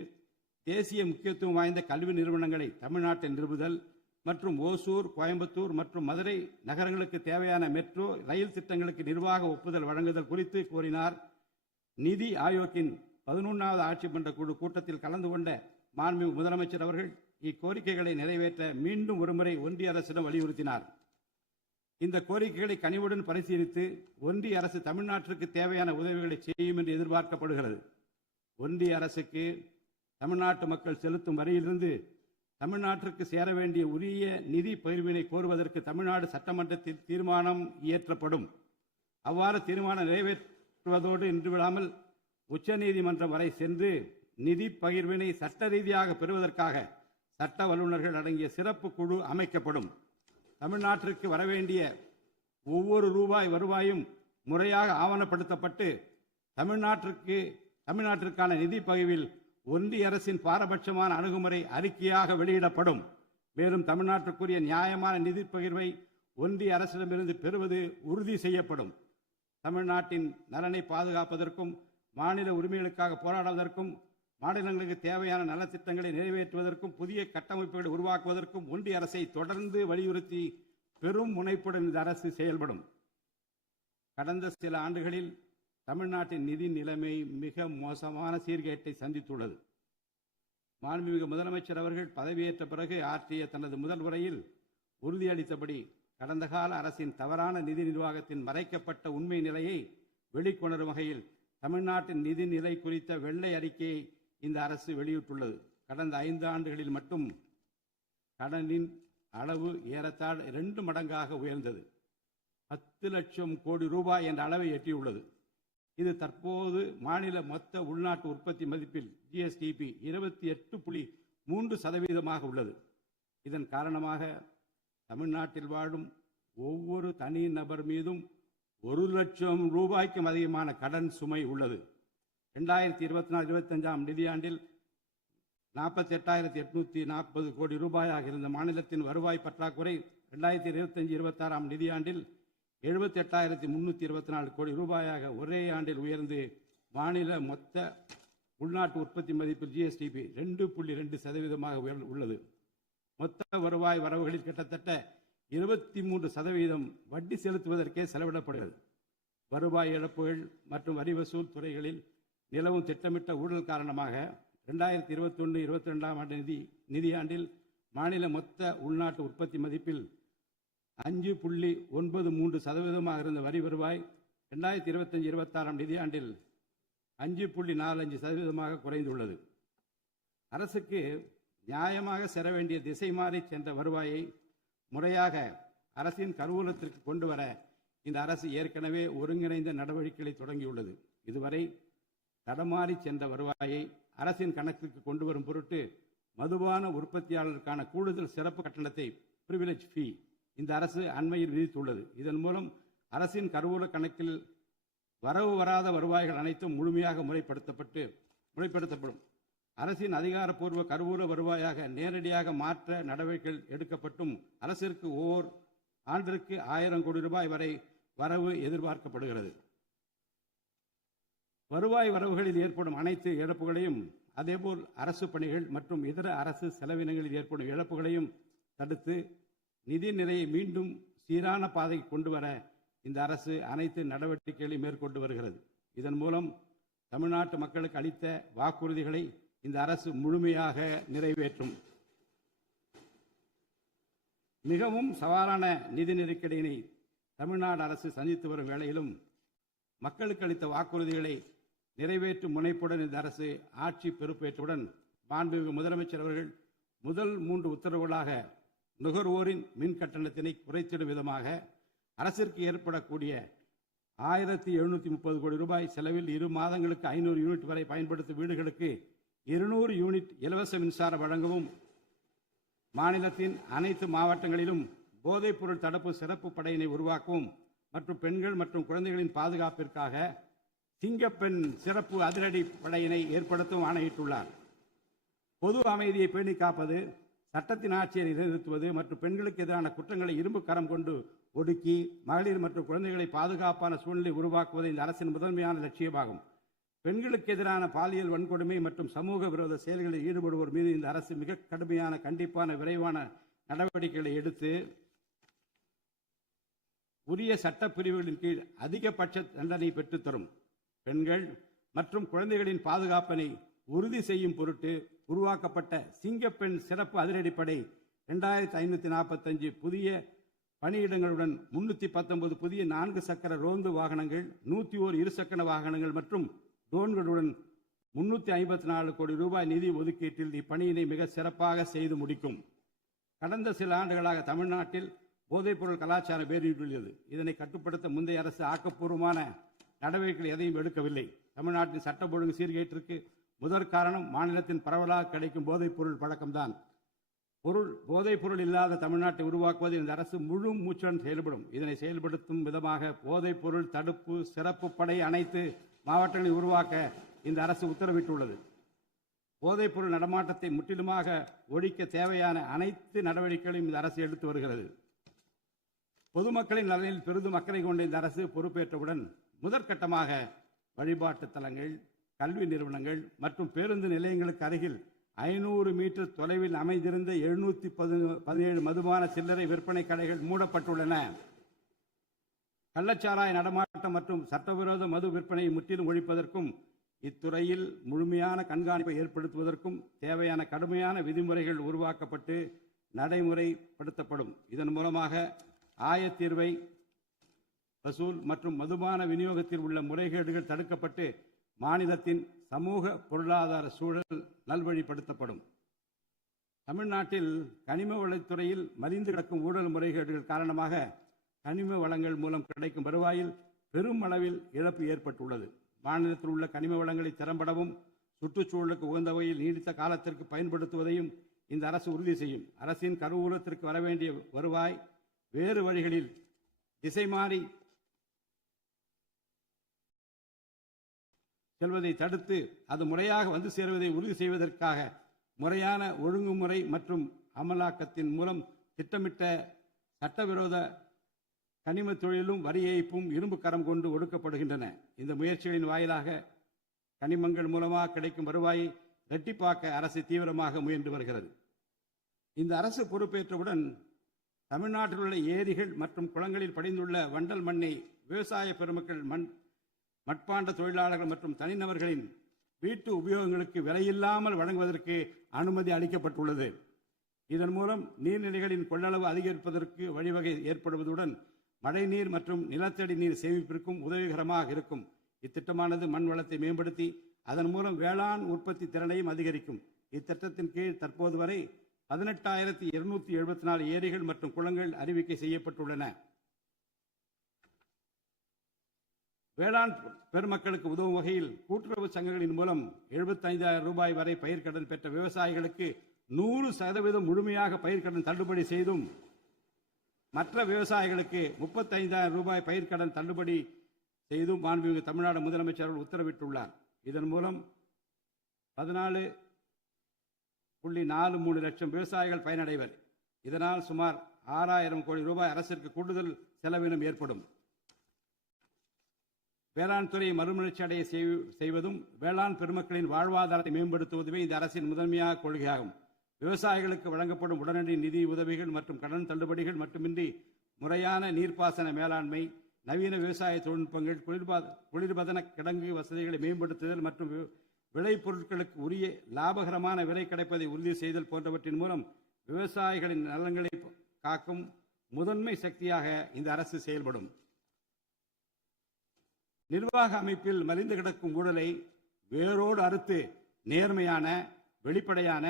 தேசிய முக்கியத்துவம் வாய்ந்த கல்வி நிறுவனங்களை தமிழ்நாட்டில் நிறுவுதல் மற்றும் ஓசூர், கோயம்புத்தூர் மற்றும் மதுரை நகரங்களுக்கு தேவையான மெட்ரோ ரயில் திட்டங்களுக்கு நிர்வாக ஒப்புதல் வழங்குதல் குறித்து கோரினார். நிதி ஆயோக்கின் 11வது ஆட்சி மன்ற குழு கூட்டத்தில் கலந்து கொண்ட மாண்புமிகு முதலமைச்சர் அவர்கள் இக்கோரிக்கைகளை நிறைவேற்ற மீண்டும் ஒருமுறை ஒன்றிய அரசிடம் வலியுறுத்தினார். இந்த கோரிக்கைகளை கனிவுடன் பரிசீலித்து ஒன்றிய அரசு தமிழ்நாட்டிற்கு தேவையான உதவிகளை செய்யும் என்று எதிர்பார்க்கப்படுகிறது. ஒன்றிய அரசுக்கு தமிழ்நாட்டு மக்கள் செலுத்தும் வரியிலிருந்து தமிழ்நாட்டிற்கு சேர வேண்டிய உரிய நிதி பகிர்வினை கோருவதற்கு தமிழ்நாடு சட்டமன்றத்தில் தீர்மானம் இயற்றப்படும். அவ்வாறு தீர்மானம் நிறைவேற்றுவதோடு நின்று விடாமல் உச்சநீதிமன்றம் வரை சென்று நிதி பகிர்வினை சட்ட ரீதியாக பெறுவதற்காக சட்ட வல்லுநர்கள் அடங்கிய சிறப்பு குழு அமைக்கப்படும். தமிழ்நாட்டிற்கு வரவேண்டிய ஒவ்வொரு ரூபாய் வருவாயும் முறையாக ஆவணப்படுத்தப்பட்டு தமிழ்நாட்டிற்கான நிதி பகிர்வில் ஒன்றிய அரசின் பாரபட்சமான அணுகுமுறை அறிக்கையாக வெளியிடப்படும். மேலும் தமிழ்நாட்டுக்குரிய நியாயமான நிதி பகிர்வை ஒன்றிய அரசிடமிருந்து பெறுவது உறுதி செய்யப்படும். தமிழ்நாட்டின் நலனை பாதுகாப்பதற்கும் மாநில உரிமைகளுக்காக போராடுவதற்கும் மாநிலங்களுக்கு தேவையான நலத்திட்டங்களை நிறைவேற்றுவதற்கும் புதிய கட்டமைப்புகளை உருவாக்குவதற்கும் ஒன்றிய அரசை தொடர்ந்து வலியுறுத்தி பெரும் முனைப்புடன் இந்த அரசு செயல்படும். கடந்த சில ஆண்டுகளில் தமிழ்நாட்டின் நிதி நிலைமை மிக மோசமான சீர்கேட்டை சந்தித்துள்ளது. மாண்புமிகு முதலமைச்சர் அவர்கள் பதவியேற்ற பிறகு ஆற்றிய தனது முதல் உரையில் உறுதியளித்தபடி கடந்த கால அரசின் தவறான நிதி நிர்வாகத்தின் மறைக்கப்பட்ட உண்மை நிலையை வெளிக்கொணரும் வகையில் தமிழ்நாட்டின் நிதி நிலை குறித்த வெள்ளை அறிக்கையை இந்த அரசு வெளியிட்டுள்ளது. கடந்த 5 ஆண்டுகளில் மட்டும் கடனின் அளவு ஏறத்தாழ 2 மடங்காக உயர்ந்தது. 10 லட்சம் கோடி ரூபாய் என்ற அளவை எட்டியுள்ளது. இது தற்போது மாநில மொத்த உள்நாட்டு உற்பத்தி மதிப்பில் ஜிஎஸ்டிபி 28.3% உள்ளது. இதன் காரணமாக தமிழ்நாட்டில் வாழும் ஒவ்வொரு தனி நபர் மீதும் 1 லட்சம் ரூபாய்க்கும் அதிகமான கடன் சுமை உள்ளது. 2024-25 நிதியாண்டில் 48,840 கோடி ரூபாயாக இருந்த மாநிலத்தின் வருவாய் பற்றாக்குறை 2025-26 நிதியாண்டில் 78,324 கோடி ரூபாயாக ஒரே ஆண்டில் உயர்ந்து மாநில மொத்த உள்நாட்டு உற்பத்தி மதிப்பில் ஜிஎஸ்டிபி 2.2% உள்ளது. மொத்த வருவாய் வரவுகளில் கிட்டத்தட்ட 23% வட்டி செலுத்துவதற்கே செலவிடப்படுகிறது. வருவாய் இழப்புகள் மற்றும் வரி வசூல் துறைகளில் நிலவும் திட்டமிட்ட ஊழல் காரணமாக 2021-22 நிதியாண்டில் மாநில மொத்த உள்நாட்டு உற்பத்தி மதிப்பில் 5.93% இருந்த வரி வருவாய் 2025-26 நிதியாண்டில் 5.45% குறைந்துள்ளது. அரசுக்கு நியாயமாக செல்ல வேண்டிய திசை மாறி சென்ற வருவாயை முறையாக அரசின் கருவூலத்திற்கு கொண்டு வர இந்த அரசு ஏற்கனவே ஒருங்கிணைந்த நடவடிக்கைகளை தொடங்கியுள்ளது. இதுவரை தடமாறி சென்ற வருவாயை அரசின் கணக்கிற்கு கொண்டு வரும் பொருட்டு மதுபான உற்பத்தியாளருக்கான கூடுதல் சிறப்பு கட்டணத்தை பிரிவிலேஜ் ஃபீ இந்த அரசு அண்மையில் விதித்துள்ளது. இதன் மூலம் அரசின் கருவூல கணக்கில் வரவு வராத வருவாய்கள் அனைத்தும் முழுமையாக முறைப்படுத்தப்படும். அரசின் அதிகாரப்பூர்வ கருவூல வருவாயாக நேரடியாக மாற்ற நடவடிக்கைகள் எடுக்கப்பட்டும் அரசிற்கு ஓர் ஆண்டிற்கு 1000 கோடி ரூபாய் வரை வரவு எதிர்பார்க்கப்படுகிறது. வருவாய் வரவுகளில் ஏற்படும் அனைத்து இழப்புகளையும் அதேபோல் அரசு பணிகள் மற்றும் இதர அரசு செலவினங்களில் ஏற்படும் இழப்புகளையும் தடுத்து நிதி நிலையை மீண்டும் சீரான பாதைக்கு கொண்டு வர இந்த அரசு அனைத்து நடவடிக்கைகளையும் மேற்கொண்டு வருகிறது. இதன் மூலம் தமிழ்நாட்டு மக்களுக்கு அளித்த வாக்குறுதிகளை இந்த அரசு முழுமையாக நிறைவேற்றும். மிகவும் சவாலான நிதி நெருக்கடியினை தமிழ்நாடு அரசு சந்தித்து வரும் வேளையிலும் மக்களுக்கு அளித்த வாக்குறுதிகளை நிறைவேற்றும் முனைப்புடன் இந்த அரசு ஆட்சி பொறுப்பேற்றவுடன் மாண்புமிகு முதலமைச்சர் அவர்கள் முதல் 3 உத்தரவுகளாக நுகர்வோரின் மின் கட்டணத்தினை குறைத்திடும் விதமாக அரசிற்கு ஏற்படக்கூடிய 1,730 கோடி ரூபாய் செலவில் 2 மாதங்களுக்கு 500 யூனிட் வரை பயன்படுத்தும் வீடுகளுக்கு 200 யூனிட் இலவச மின்சாரம் வழங்கவும், மாநிலத்தின் அனைத்து மாவட்டங்களிலும் போதைப்பொருள் தடுப்பு சிறப்பு படையினை உருவாக்கவும் மற்றும் பெண்கள் மற்றும் குழந்தைகளின் பாதுகாப்பிற்காக சிங்கப்பெண் சிறப்பு அதிரடி படையினை ஏற்படுத்தவும் ஆணையிட்டுள்ளார். பொது அமைதியை பேணி காப்பது, சட்டத்தின் ஆட்சியை நிலைநிறுத்துவது மற்றும் பெண்களுக்கு எதிரான குற்றங்களை இரும்பு கரம் கொண்டு ஒடுக்கி மகளிர் மற்றும் குழந்தைகளை பாதுகாப்பான சூழ்நிலை உருவாக்குவது இந்த அரசின் முதன்மையான லட்சியமாகும். பெண்களுக்கு எதிரான பாலியல் வன்கொடுமை மற்றும் சமூக விரோத செயல்களில் ஈடுபடுவோர் மீது இந்த அரசு மிக கடுமையான கண்டிப்பான விரைவான நடவடிக்கைகளை எடுத்து உரிய சட்ட பிரிவுகளின் கீழ் அதிகபட்ச தண்டனை பெற்றுத்தரும். பெண்கள் மற்றும் குழந்தைகளின் பாதுகாப்பினை உறுதி செய்யும் பொருட்டு உருவாக்கப்பட்ட சிங்கப்பெண் சிறப்பு அதிரடிப்படை 2545 புதிய பணியிடங்களுடன் 319 புதிய 4 சக்கர ரோந்து வாகனங்கள், 101 இருசக்கர வாகனங்கள் மற்றும் ட்ரோன்களுடன் 354 கோடி ரூபாய் நிதி ஒதுக்கீட்டில் இப்பணியினை மிக சிறப்பாக செய்து முடிக்கும். கடந்த சில ஆண்டுகளாக தமிழ்நாட்டில் போதைப்பொருள் கலாச்சாரம் வேரூன்றியுள்ளது. இதனை கட்டுப்படுத்த முந்தைய அரசு ஆக்கப்பூர்வமான நடவடிக்கைகள் எதையும் எடுக்கவில்லை. தமிழ்நாட்டின் சட்ட ஒழுங்கு சீர்கேட்டிற்கு முதற் காரணம் மாநிலத்தின் பரவலாக கிடைக்கும் போதைப்பொருள் பழக்கம்தான். போதைப்பொருள் இல்லாத தமிழ்நாட்டை உருவாக்குவது இந்த அரசு முழு மூச்சுடன் செயல்படும். இதனை செயல்படுத்தும் விதமாக போதைப்பொருள் தடுப்பு சிறப்பு படை அனைத்து மாவட்டங்களில் உருவாக்க இந்த அரசு உத்தரவிட்டுள்ளது. போதைப்பொருள் நடமாட்டத்தை முற்றிலுமாக ஒழிக்க தேவையான அனைத்து நடவடிக்கைகளையும் இந்த அரசு எடுத்து வருகிறது. பொதுமக்களின் நலனில் பெரிதும் அக்கறை கொண்ட இந்த அரசு பொறுப்பேற்றவுடன் முதற்கட்டமாக வழிபாட்டு தலங்கள், கல்வி நிறுவனங்கள் மற்றும் பேருந்து நிலையங்களுக்கு அருகில் 500 மீட்டர் தொலைவில் அமைந்திருந்த 717 மதுபான சில்லறை விற்பனை கடைகள் மூடப்பட்டுள்ளன. கள்ளச்சாராய நடமாட்டம் மற்றும் சட்டவிரோத மது விற்பனையை முற்றிலும் ஒழிப்பதற்கும் இத்துறையில் முழுமையான கண்காணிப்பை ஏற்படுத்துவதற்கும் தேவையான கடுமையான விதிமுறைகள் உருவாக்கப்பட்டு நடைமுறைப்படுத்தப்படும். இதன் மூலமாக ஆயத்தீர்வை வசூல் மற்றும் மதுபான விநியோகத்தில் உள்ள முறைகேடுகள் தடுக்கப்பட்டு மாநிலத்தின் சமூக பொருளாதார சூழல் நல்வழிப்படுத்தப்படும். தமிழ்நாட்டில் கனிம வளத்துறையில் மலிந்து கிடக்கும் ஊழல் முறைகேடுகள் காரணமாக கனிம வளங்கள் மூலம் கிடைக்கும் வருவாயில் பெரும் அளவில் இழப்பு ஏற்பட்டுள்ளது. மாநிலத்தில் உள்ள கனிம வளங்களை திறம்படவும் சுற்றுச்சூழலுக்கு உகந்த வகையில் நீடித்த காலத்திற்கு பயன்படுத்துவதையும் இந்த அரசு உறுதி செய்யும். அரசின் கருவூலத்திற்கு வரவேண்டிய வருவாய் வேறு வழிகளில் திசை மாறி செல்வதை தடுத்து அது முறையாக வந்து சேருவதை உறுதி செய்வதற்காக முறையான ஒழுங்குமுறை மற்றும் அமலாக்கத்தின் மூலம் திட்டமிட்ட சட்டவிரோத கனிம தொழிலும் வரி ஏய்ப்பும் இரும்பு கரம் கொண்டு ஒடுக்கப்படுகின்றன. இந்த முயற்சிகளின் வாயிலாக கனிமங்கள் மூலமாக கிடைக்கும் வருவாயை இரட்டிப்பாக்க அரசு தீவிரமாக முயன்று வருகிறது. இந்த அரசு பொறுப்பேற்றவுடன் தமிழ்நாட்டில் உள்ள ஏரிகள் மற்றும் குளங்களில் படிந்துள்ள வண்டல் மண்ணை விவசாய பெருமக்கள் மட்பாண்ட தொழிலாளர்கள் மற்றும் தனிநபர்களின் வீட்டு உபயோகங்களுக்கு விலையில்லாமல் வழங்குவதற்கு அனுமதி அளிக்கப்பட்டுள்ளது. இதன் மூலம் நீர்நிலைகளின் கொள்ளளவு அதிகரிப்பதற்கு வழிவகை ஏற்படுவதுடன் மழைநீர் மற்றும் நிலத்தடி நீர் சேமிப்பிற்கும் உதவிகரமாக இருக்கும். இத்திட்டமானது மண் வளத்தை மேம்படுத்தி அதன் மூலம் வேளாண் உற்பத்தி திறனையும் அதிகரிக்கும். இத்திட்டத்தின் கீழ் தற்போது வரை 18,274 ஏரிகள் மற்றும் குளங்கள் அறிவிக்கை செய்யப்பட்டுள்ளன. வேளாண் பெருமக்களுக்கு உதவும் வகையில் கூட்டுறவு சங்கங்களின் மூலம் 75,000 ரூபாய் வரை பயிர்க்கடன் பெற்ற விவசாயிகளுக்கு 100% முழுமையாக பயிர்க்கடன் தள்ளுபடி செய்தும் மற்ற விவசாயிகளுக்கு 35,000 ரூபாய் பயிர்க்கடன் தள்ளுபடி செய்தும் மாண்புமிகு தமிழ்நாடு முதலமைச்சர் உத்தரவிட்டுள்ளார். இதன் மூலம் 14.43 லட்சம் விவசாயிகள் பயனடைவர். இதனால் சுமார் 6,000 கோடி ரூபாய் அரசிற்கு கூடுதல் செலவினம் ஏற்படும். வேளாண் துறையை மறுமலர்ச்சி அடைய செய்வதும் வேளாண் பெருமக்களின் வாழ்வாதாரத்தை மேம்படுத்துவதுமே இந்த அரசின் முதன்மையாக கொள்கையாகும். விவசாயிகளுக்கு வழங்கப்படும் உடனடி நிதி உதவிகள் மற்றும் கடன் தள்ளுபடிகள் மட்டுமின்றி முறையான நீர்ப்பாசன மேலாண்மை, நவீன விவசாய தொழில்நுட்பங்கள், குளிர்பதன கிடங்கு வசதிகளை மேம்படுத்துதல் மற்றும் விளைபொருட்களுக்கு உரிய லாபகரமான விலை கிடைப்பதை உறுதி செய்தல் போன்றவற்றின் மூலம் விவசாயிகளின் நலன்களை காக்கும் முதன்மை சக்தியாக இந்த அரசு செயல்படும். நிர்வாக அமைப்பில் மலிந்து கிடக்கும் ஊழலை வேரோடு அறுத்து நேர்மையான, வெளிப்படையான,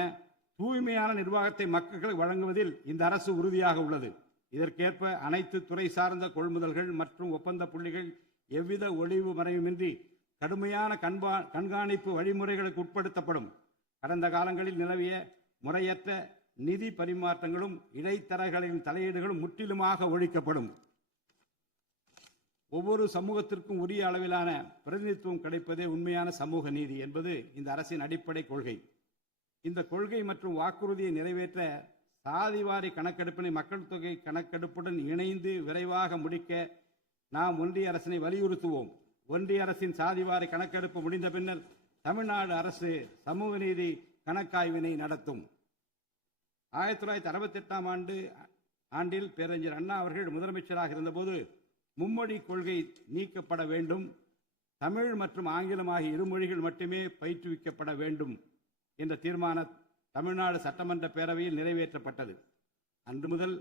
தூய்மையான நிர்வாகத்தை மக்களுக்கு வழங்குவதில் இந்த அரசு உறுதியாக உள்ளது. இதற்கேற்ப அனைத்து துறை சார்ந்த கொள்முதல்கள் மற்றும் ஒப்பந்த புள்ளிகள் எவ்வித ஒளிவு மறைவுமின்றி கடுமையான கண்காணிப்பு வழிமுறைகளுக்கு உட்படுத்தப்படும். கடந்த காலங்களில் நிலவிய முறையற்ற நிதி பரிமாற்றங்களும் இடைத்தரகர்களின் தலையீடுகளும் முற்றிலுமாக ஒழிக்கப்படும். ஒவ்வொரு சமூகத்திற்கும் உரிய அளவிலான பிரதிநிதித்துவம் கிடைப்பதே உண்மையான சமூக நீதி என்பது இந்த அரசின் அடிப்படை கொள்கை. இந்த கொள்கை மற்றும் வாக்குறுதியை நிறைவேற்ற சாதிவாரி கணக்கெடுப்பினை மக்கள் தொகை கணக்கெடுப்புடன் இணைந்து விரைவாக முடிக்க நாம் ஒன்றிய அரசினை வலியுறுத்துவோம். ஒன்றிய அரசின் சாதிவாரி கணக்கெடுப்பு முடிந்த பின்னர் தமிழ்நாடு அரசு சமூக நீதி கணக்காய்வினை நடத்தும். 1968 ஆண்டில் பேரறிஞர் அண்ணா அவர்கள் முதலமைச்சராக இருந்தபோது மும்மொழி கொள்கை நீக்கப்பட வேண்டும், தமிழ் மற்றும் ஆங்கிலம் ஆகிய இருமொழிகள் மட்டுமே பயிற்றுவிக்கப்பட வேண்டும் என்ற தீர்மானம் தமிழ்நாடு சட்டமன்ற பேரவையில் நிறைவேற்றப்பட்டது. அன்று முதல்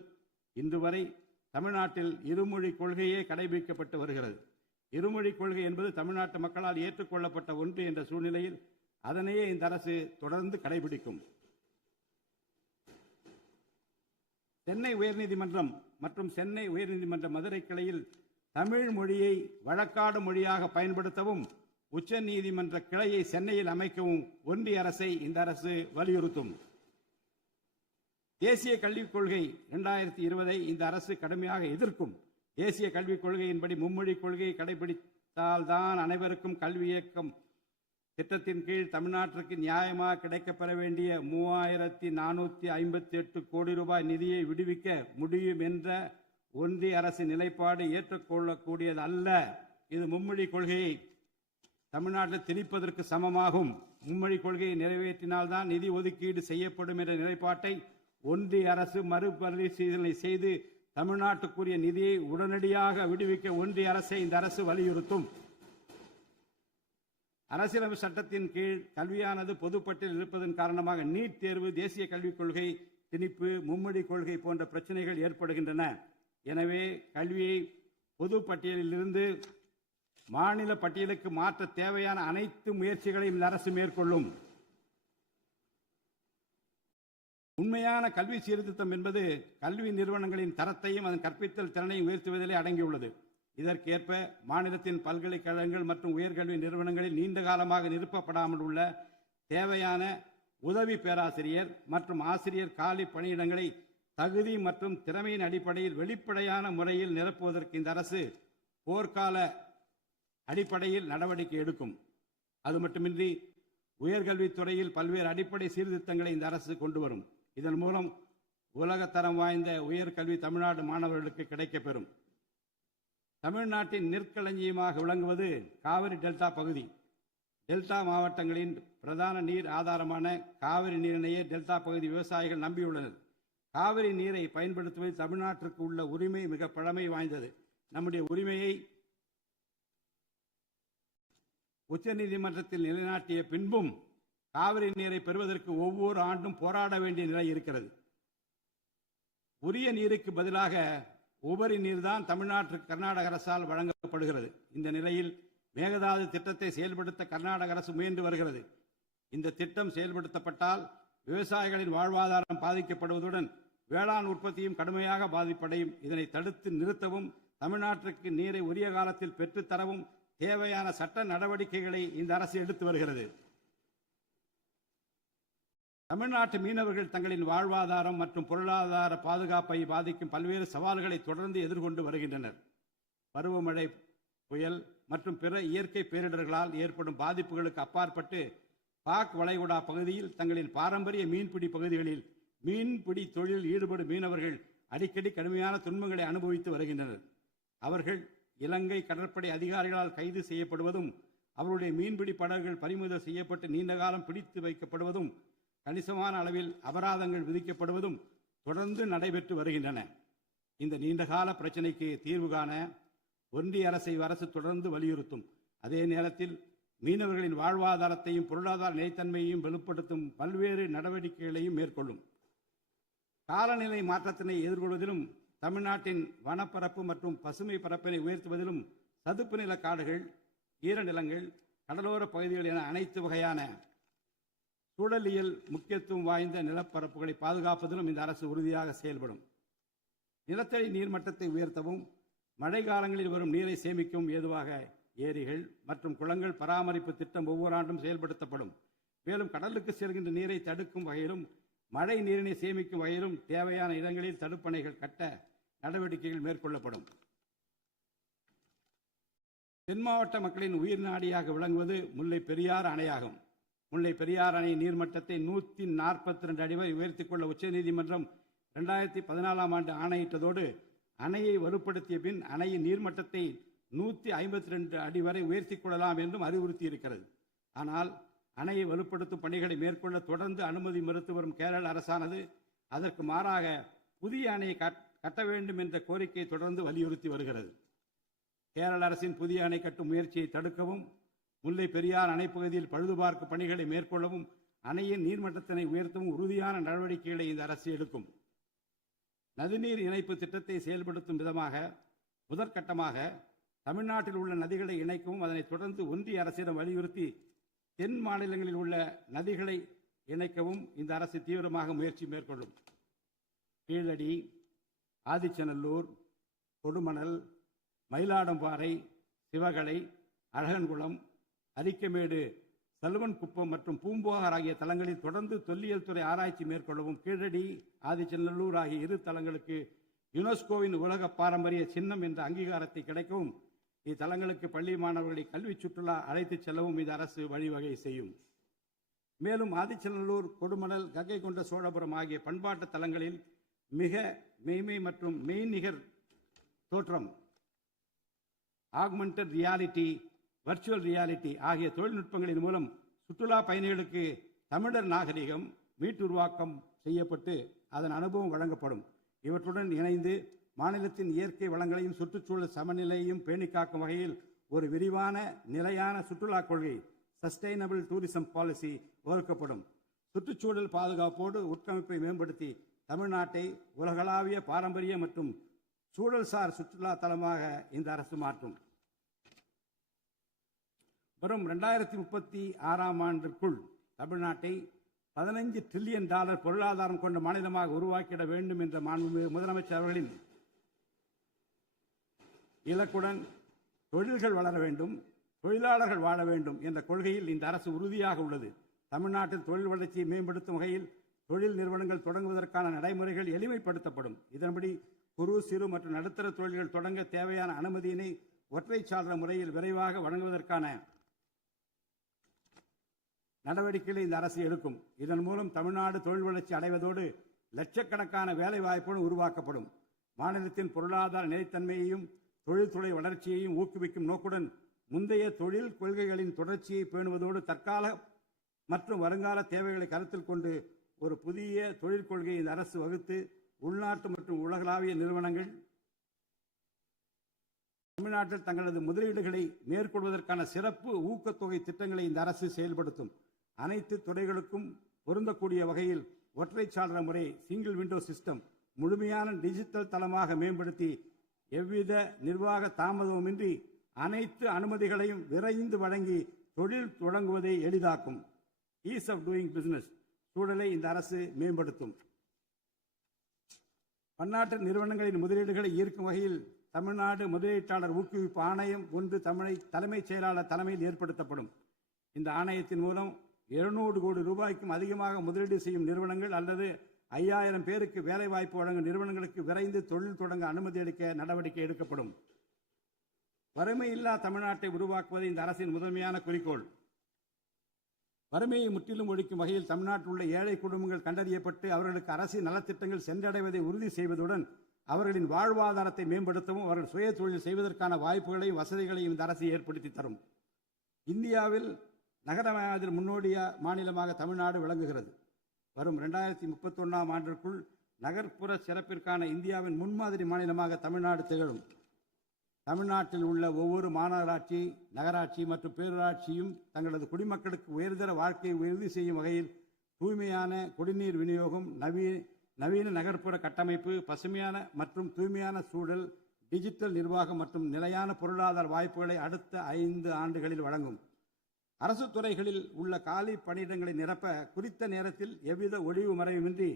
இன்று வரை தமிழ்நாட்டில் இருமொழி கொள்கையே கடைபிடிக்கப்பட்டு வருகிறது. இருமொழி கொள்கை என்பது தமிழ்நாட்டு மக்களால் ஏற்றுக்கொள்ளப்பட்ட ஒன்று என்ற சூழ்நிலையில் அதனையே இந்த அரசு தொடர்ந்து கடைபிடிக்கும். சென்னை உயர்நீதிமன்றம் மற்றும் சென்னை உயர்நீதிமன்ற மதுரை கிளையில் தமிழ் மொழியை வழக்காடு மொழியாக பயன்படுத்தவும் உச்ச நீதிமன்ற கிளையை சென்னையில் அமைக்கவும் ஒன்றிய அரசை இந்த அரசு வலியுறுத்தும். தேசிய கல்விக் கொள்கை 2020 இந்த அரசு கடுமையாக எதிர்க்கும். தேசிய கல்விக் கொள்கையின்படி மும்மொழி கொள்கையை கடைபிடித்தால்தான் அனைவருக்கும் கல்வி இயக்கம் திட்டத்தின் கீழ் தமிழ்நாட்டிற்கு நியாயமாக கிடைக்கப்பெற வேண்டிய 3,458 கோடி ரூபாய் நிதியை விடுவிக்க முடியும் என்ற ஒன்றிய அரசின் நிலைப்பாடு ஏற்றுக்கொள்ளக்கூடியது அல்ல. இது மும்மொழி கொள்கையை தமிழ்நாட்டில் திணிப்பதற்கு சமமாகும். மும்மொழி கொள்கையை நிறைவேற்றினால்தான் நிதி ஒதுக்கீடு செய்யப்படும் என்ற நிலைப்பாட்டை ஒன்றிய அரசு மறுபரிசீலனை செய்து தமிழ்நாட்டுக்குரிய நிதியை உடனடியாக விடுவிக்க ஒன்றிய அரசை இந்த அரசு வலியுறுத்தும். அரசியலமைப்பு சட்டத்தின் கீழ் கல்வியானது பொதுப்பட்டியலில் இருப்பதன் காரணமாக நீட் தேர்வு, தேசிய கல்விக் கொள்கை திணிப்பு, மும்மொழி கொள்கை போன்ற பிரச்சனைகள் ஏற்படுகின்றன. எனவே கல்வியை பொது பட்டியலிலிருந்து மாநில பட்டியலுக்கு மாற்ற தேவையான அனைத்து முயற்சிகளையும் இந்த அரசு மேற்கொள்ளும். உண்மையான கல்வி சீர்திருத்தம் என்பது கல்வி நிறுவனங்களின் தரத்தையும் அதன் கற்பித்தல் திறனையும் உயர்த்துவதிலே அடங்கியுள்ளது. இதற்கேற்ப மாநிலத்தின் பல்கலைக்கழகங்கள் மற்றும் உயர்கல்வி நிறுவனங்களில் நீண்ட காலமாக நிரப்பப்படாமல் உள்ள தேவையான உதவி பேராசிரியர் மற்றும் ஆசிரியர் காலி பணியிடங்களை தகுதி மற்றும் திறமையின் அடிப்படையில் வெளிப்படையான முறையில் நிரப்புவதற்கு இந்த அரசு போர்க்கால அடிப்படையில் நடவடிக்கை எடுக்கும். அது மட்டுமின்றி உயர்கல்வித்துறையில் பல்வேறு அடிப்படை சீர்திருத்தங்களை இந்த அரசு கொண்டு வரும். இதன் மூலம் உலகத்தரம் வாய்ந்த உயர்கல்வி தமிழ்நாடு மாணவர்களுக்கு கிடைக்கப்பெறும். தமிழ்நாட்டின் நெற்களஞ்சியமாக விளங்குவது காவிரி டெல்டா பகுதி. டெல்டா மாவட்டங்களின் பிரதான நீர் ஆதாரமான காவிரி நீரினையே டெல்டா பகுதி விவசாயிகள் நம்பியுள்ளனர். காவிரி நீரை பயன்படுத்துவதில் தமிழ்நாட்டிற்கு உள்ள உரிமை மிக பழமை வாய்ந்தது. நம்முடைய உரிமையை உச்சநீதிமன்றத்தில் நிலைநாட்டிய பின்பும் காவிரி நீரை பெறுவதற்கு ஒவ்வொரு ஆண்டும் போராட வேண்டிய நிலை இருக்கிறது. உரிய நீருக்கு பதிலாக உபரி நீர்தான் தமிழ்நாட்டிற்கு கர்நாடக அரசால் வழங்கப்படுகிறது. இந்த நிலையில் மேகதாது திட்டத்தை செயல்படுத்த கர்நாடக அரசு முயன்று வருகிறது. இந்த திட்டம் செயல்படுத்தப்பட்டால் விவசாயிகளின் வாழ்வாதாரம் பாதிக்கப்படுவதுடன் வேளாண் உற்பத்தியும் கடுமையாக பாதிப்படையும். இதனை தடுத்து நிறுத்தவும் தமிழ்நாட்டிற்கு நீரை உரிய காலத்தில் பெற்றுத்தரவும் தேவையான சட்ட நடவடிக்கைகளை இந்த அரசு எடுத்து வருகிறது. தமிழ்நாட்டு மீனவர்கள் தங்களின் வாழ்வாதாரம் மற்றும் பொருளாதார பாதுகாப்பை பாதிக்கும் பல்வேறு சவால்களை தொடர்ந்து எதிர்கொண்டு வருகின்றனர். பருவமழை, புயல் மற்றும் பிற இயற்கை பேரிடர்களால் ஏற்படும் பாதிப்புகளுக்கு அப்பாற்பட்டு பாக் வளைகுடா பகுதியில் தங்களின் பாரம்பரிய மீன்பிடி பகுதிகளில் மீன்பிடி தொழிலில் ஈடுபடும் மீனவர்கள் அடிக்கடி கடுமையான துன்பங்களை அனுபவித்து வருகின்றனர். அவர்கள் இலங்கை கடற்படை அதிகாரிகளால் கைது செய்யப்படுவதும் அவருடைய மீன்பிடி படகுகள் பறிமுதல் செய்யப்பட்டு நீண்ட காலம் பிடித்து வைக்கப்படுவதும் கணிசமான அளவில் அபராதங்கள் விதிக்கப்படுவதும் தொடர்ந்து நடைபெற்று வருகின்றன. இந்த நீண்டகால பிரச்சினைக்கு தீர்வு காண ஒன்றிய அரசு தொடர்ந்து வலியுறுத்தும். அதே நேரத்தில் மீனவர்களின் வாழ்வாதாரத்தையும் பொருளாதார நிலைத்தன்மையையும் வலுப்படுத்தும் பல்வேறு நடவடிக்கைகளையும் மேற்கொள்ளும். காலநிலை மாற்றத்தினை எதிர்கொள்வதிலும் தமிழ்நாட்டின் வனப்பரப்பு மற்றும் பசுமை பரப்பினை உயர்த்துவதிலும் சதுப்பு நில காடுகள், ஈரநிலங்கள், கடலோர பகுதிகள் என அனைத்து வகையான சூழலியல் முக்கியத்துவம் வாய்ந்த நிலப்பரப்புகளை பாதுகாப்பதிலும் இந்த அரசு உறுதியாக செயல்படும். நிலத்தடி நீர்மட்டத்தை உயர்த்தவும் மழை காலங்களில் வரும் நீரை சேமிக்கவும் ஏதுவாக ஏரிகள் மற்றும் குளங்கள் பராமரிப்பு திட்டம் ஒவ்வொரு ஆண்டும் செயல்படுத்தப்படும். மேலும் கடலுக்கு செல்கின்ற நீரை தடுக்கும் வகையிலும் மழை நீரினை சேமிக்கும் வகையிலும் தேவையான இடங்களில் தடுப்பணைகள் கட்ட நடவடிக்கைகள் மேற்கொள்ளப்படும். தென் மாவட்ட மக்களின் உயிர் நாடியாக விளங்குவது முல்லை பெரியாறு அணையாகும். முல்லை பெரியாறு அணை நீர்மட்டத்தை 142 அடி வரை உயர்த்திக் கொள்ள உச்சநீதிமன்றம் 2014 ஆண்டு ஆணையிட்டதோடு அணையை வலுப்படுத்திய பின் அணையின் நீர்மட்டத்தை 152 அடி வரை உயர்த்திக் கொள்ளலாம் என்றும் அறிவுறுத்தி இருக்கிறது. ஆனால் அணையை வலுப்படுத்தும் பணிகளை மேற்கொள்ள தொடர்ந்து அனுமதி மறுத்து வரும் கேரள அரசானது அதற்கு மாறாக புதிய அணையை கட்ட வேண்டும் என்ற கோரிக்கையை தொடர்ந்து வலியுறுத்தி வருகிறது. கேரள அரசின் புதிய அணை கட்டும் முயற்சியை தடுக்கவும், முல்லை பெரியார் அணைப்பகுதியில் பழுதுபார்க்கும் பணிகளை மேற்கொள்ளவும், அணையின் நீர்மட்டத்தினை உயர்த்தவும் உறுதியான நடவடிக்கைகளை இந்த அரசு எடுக்கும். நதிநீர் இணைப்பு திட்டத்தை செயல்படுத்தும் விதமாக முதற்கட்டமாக தமிழ்நாட்டில் உள்ள நதிகளை இணைக்கவும், அதனைத் தொடர்ந்து ஒன்றிய அரசிடம் வலியுறுத்தி தென் மாநிலங்களில் உள்ள நதிகளை இணைக்கவும் இந்த அரசு தீவிரமாக முயற்சி மேற்கொள்ளும். கீழடி, ஆதிச்சநல்லூர், கொடுமணல், மயிலாடம்பாறை, சிவகலை, அழகன்குளம், அரிக்கமேடு, செல்வன்குப்பம் மற்றும் பூம்புகார் ஆகிய தலங்களில் தொடர்ந்து தொல்லியல் துறை ஆராய்ச்சி மேற்கொள்ளவும், கீழடி, ஆதிச்சநல்லூர் ஆகிய இரு தலங்களுக்கு யுனெஸ்கோவின் உலக பாரம்பரிய சின்னம் என்ற அங்கீகாரத்தை கிடைக்கவும், இத்தலங்களுக்கு பள்ளி மாணவர்களை கல்வி சுற்றுலா அழைத்துச் செல்லவும் இந்த அரசு வழிவகை செய்யும். மேலும் ஆதிச்சநல்லூர், கொடுமணல், கங்கை கொண்ட சோழபுரம் ஆகிய பண்பாட்டு தலங்களில் மிக மெய்மை மற்றும் மெய்நிகர் தோற்றம் ஆக்மெண்டட் ரியாலிட்டி வர்ச்சுவல் ரியாலிட்டி ஆகிய தொழில்நுட்பங்களின் மூலம் சுற்றுலா பயணிகளுக்கு தமிழர் நாகரிகம் மீட்டுருவாக்கம் செய்யப்பட்டு அதன் அனுபவம் வழங்கப்படும். இவற்றுடன் இணைந்து மாநிலத்தின் இயற்கை வளங்களையும் சுற்றுச்சூழல் சமநிலையையும் பேணி காக்கும் வகையில் ஒரு விரிவான நிலையான சுற்றுலா கொள்கை சஸ்டைனபிள் டூரிசம் பாலிசி வகுக்கப்படும். சுற்றுச்சூழல் பாதுகாப்போடு உட்கமைப்பை மேம்படுத்தி தமிழ்நாட்டை உலகளாவிய பாரம்பரிய மற்றும் சூழல்சார் சுற்றுலா தலமாக இந்த அரசு மாற்றும். வரும் 2036 ஆண்டிற்குள் தமிழ்நாட்டை $15 டிரில்லியன் பொருளாதாரம் கொண்ட மாநிலமாக உருவாக்கிட வேண்டும் என்ற முதலமைச்சர் அவர்களின் இலக்குடன் தொழில்கள் வளர வேண்டும், தொழிலாளர்கள் வாழ வேண்டும் என்ற கொள்கையில் இந்த அரசு உறுதியாக உள்ளது. தமிழ்நாட்டில் தொழில் வளர்ச்சியை மேம்படுத்தும் வகையில் தொழில் நிறுவனங்கள் தொடங்குவதற்கான நடைமுறைகள் எளிமைப்படுத்தப்படும். இதன்படி குறு சிறு மற்றும் நடுத்தர தொழில்கள் தொடங்க தேவையான அனுமதியினை ஒற்றைச்சாளர முறையில் விரைவாக வழங்குவதற்கான நடவடிக்கைகளை இந்த அரசு எடுக்கும். இதன் மூலம் தமிழ்நாடு தொழில் வளர்ச்சி அடைவதோடு லட்சக்கணக்கான வேலை வாய்ப்புகள் உருவாக்கப்படும். மாநிலத்தின் பொருளாதார நிலைத்தன்மையையும் தொழில்துறை வளர்ச்சியையும் ஊக்குவிக்கும் நோக்குடன் முந்தைய தொழில் கொள்கைகளின் தொடர்ச்சியை பேணுவதோடு தற்கால மற்றும் வருங்கால தேவைகளை கருத்தில் கொண்டு ஒரு புதிய தொழில் கொள்கையை இந்த அரசு வகுத்து உள்நாட்டு மற்றும் உலகளாவிய நிறுவனங்கள் தமிழ்நாட்டில் தங்களது முதலீடுகளை மேற்கொள்வதற்கான சிறப்பு ஊக்கத்தொகை திட்டங்களை இந்த அரசு செயல்படுத்தும். அனைத்து துறைகளுக்கும் பொருந்தக்கூடிய வகையில் ஒற்றைச்சாளர முறை சிங்கிள் விண்டோ சிஸ்டம் முழுமையான டிஜிட்டல் தளமாக மேம்படுத்தி எவ்வித நிர்வாக தாமதமுமின்றி அனைத்து அனுமதிகளையும் விரைந்து வழங்கி தொழில் தொடங்குவதை எளிதாக்கும். ஈஸ் ஆஃப் டூயிங் பிசினஸ் சூழலை இந்த அரசு மேம்படுத்தும். பன்னாட்டு நிறுவனங்களின் முதலீடுகளை ஈர்க்கும் வகையில் தமிழ்நாடு முதலீட்டாளர் ஊக்குவிப்பு ஆணையம் ஒன்று தலைமைச் செயலாளர் தலைமையில் ஏற்படுத்தப்படும். இந்த ஆணையத்தின் மூலம் 200 கோடி ரூபாய்க்கும் அதிகமாக முதலீடு செய்யும் நிறுவனங்கள் அல்லது 5000 பேருக்கு வேலைவாய்ப்பு வழங்கும் நிறுவனங்களுக்கு விரைந்து தொழில் தொடங்க அனுமதி அளிக்க நடவடிக்கை எடுக்கப்படும். வறுமையில்லா தமிழ்நாட்டை உருவாக்குவது இந்த அரசின் முதன்மையான குறிக்கோள். வறுமையை முற்றிலும் ஒழிக்கும் வகையில் தமிழ்நாட்டில் உள்ள ஏழை குடும்பங்கள் கண்டறியப்பட்டு அவர்களுக்கு அரசின் நலத்திட்டங்கள் சென்றடைவதை உறுதி செய்வதுடன் அவர்களின் வாழ்வாதாரத்தை மேம்படுத்தவும் அவர்கள் சுய தொழில் செய்வதற்கான வாய்ப்புகளையும் வசதிகளையும் இந்த அரசு ஏற்படுத்தி தரும். இந்தியாவில் நகரமயமாதல் முன்னோடிய மாநிலமாக தமிழ்நாடு விளங்குகிறது. வரும் 2031 ஆண்டிற்குள் நகர்ப்புற சிறப்பிற்கான இந்தியாவின் முன்மாதிரி மாநிலமாக தமிழ்நாடு திகழும். தமிழ்நாட்டில் உள்ள ஒவ்வொரு மாநகராட்சி, நகராட்சி மற்றும் பேரூராட்சியும் தங்களது குடிமக்களுக்கு உயர்தர வாழ்க்கையை உறுதி செய்யும் வகையில் தூய்மையான குடிநீர் விநியோகம், நவீன நகர்ப்புற கட்டமைப்பு, பசுமையான மற்றும் தூய்மையான சூழல், டிஜிட்டல் நிர்வாகம் மற்றும் நிலையான பொருளாதார வாய்ப்புகளை அடுத்த 5 ஆண்டுகளில் வழங்கும். அரசு துறைகளில் உள்ள காலி பணியிடங்களை நிரப்ப குறித்த நேரத்தில் எவ்வித ஒளிவு மறைவுமின்றி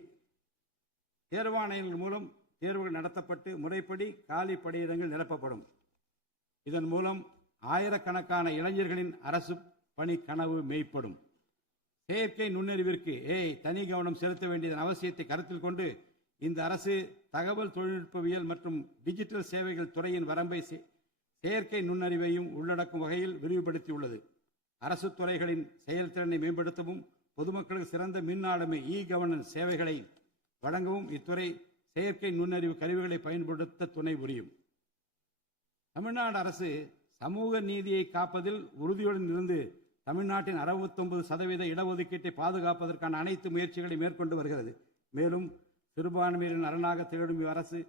தேர்வாணையங்கள் மூலம் தேர்வுகள் நடத்தப்பட்டு முறைப்படி காலி பணியிடங்கள் நிரப்பப்படும். இதன் மூலம் ஆயிரக்கணக்கான இளைஞர்களின் அரசு பணி கனவு மெய்ப்படும். செயற்கை நுண்ணறிவிற்கு தனி கவனம் செலுத்த வேண்டியதன் அவசியத்தை கருத்தில் கொண்டு இந்த அரசு தகவல் தொழில்நுட்பவியல் மற்றும் டிஜிட்டல் சேவைகள் துறையின் வரம்பை செயற்கை நுண்ணறிவையும் உள்ளடக்கும் வகையில் விரிவுபடுத்தியுள்ளது. அரசு துறைகளின் செயல்திறனை மேம்படுத்தவும் பொதுமக்களுக்கு சிறந்த மின் ஆளுமை கவர்னன்ஸ் சேவைகளை வழங்கவும் இத்துறை செயற்கை நுண்ணறிவு கருவிகளை பயன்படுத்த துணை புரியும். தமிழ்நாடு அரசு சமூக நீதியை காப்பதில் உறுதியுடன் இருந்து தமிழ்நாட்டின் 69% இடஒதுக்கீட்டை பாதுகாப்பதற்கான அனைத்து முயற்சிகளை மேற்கொண்டு வருகிறது. மேலும் சிறுபான்மையினரின் அரணாக திகழும் அரசு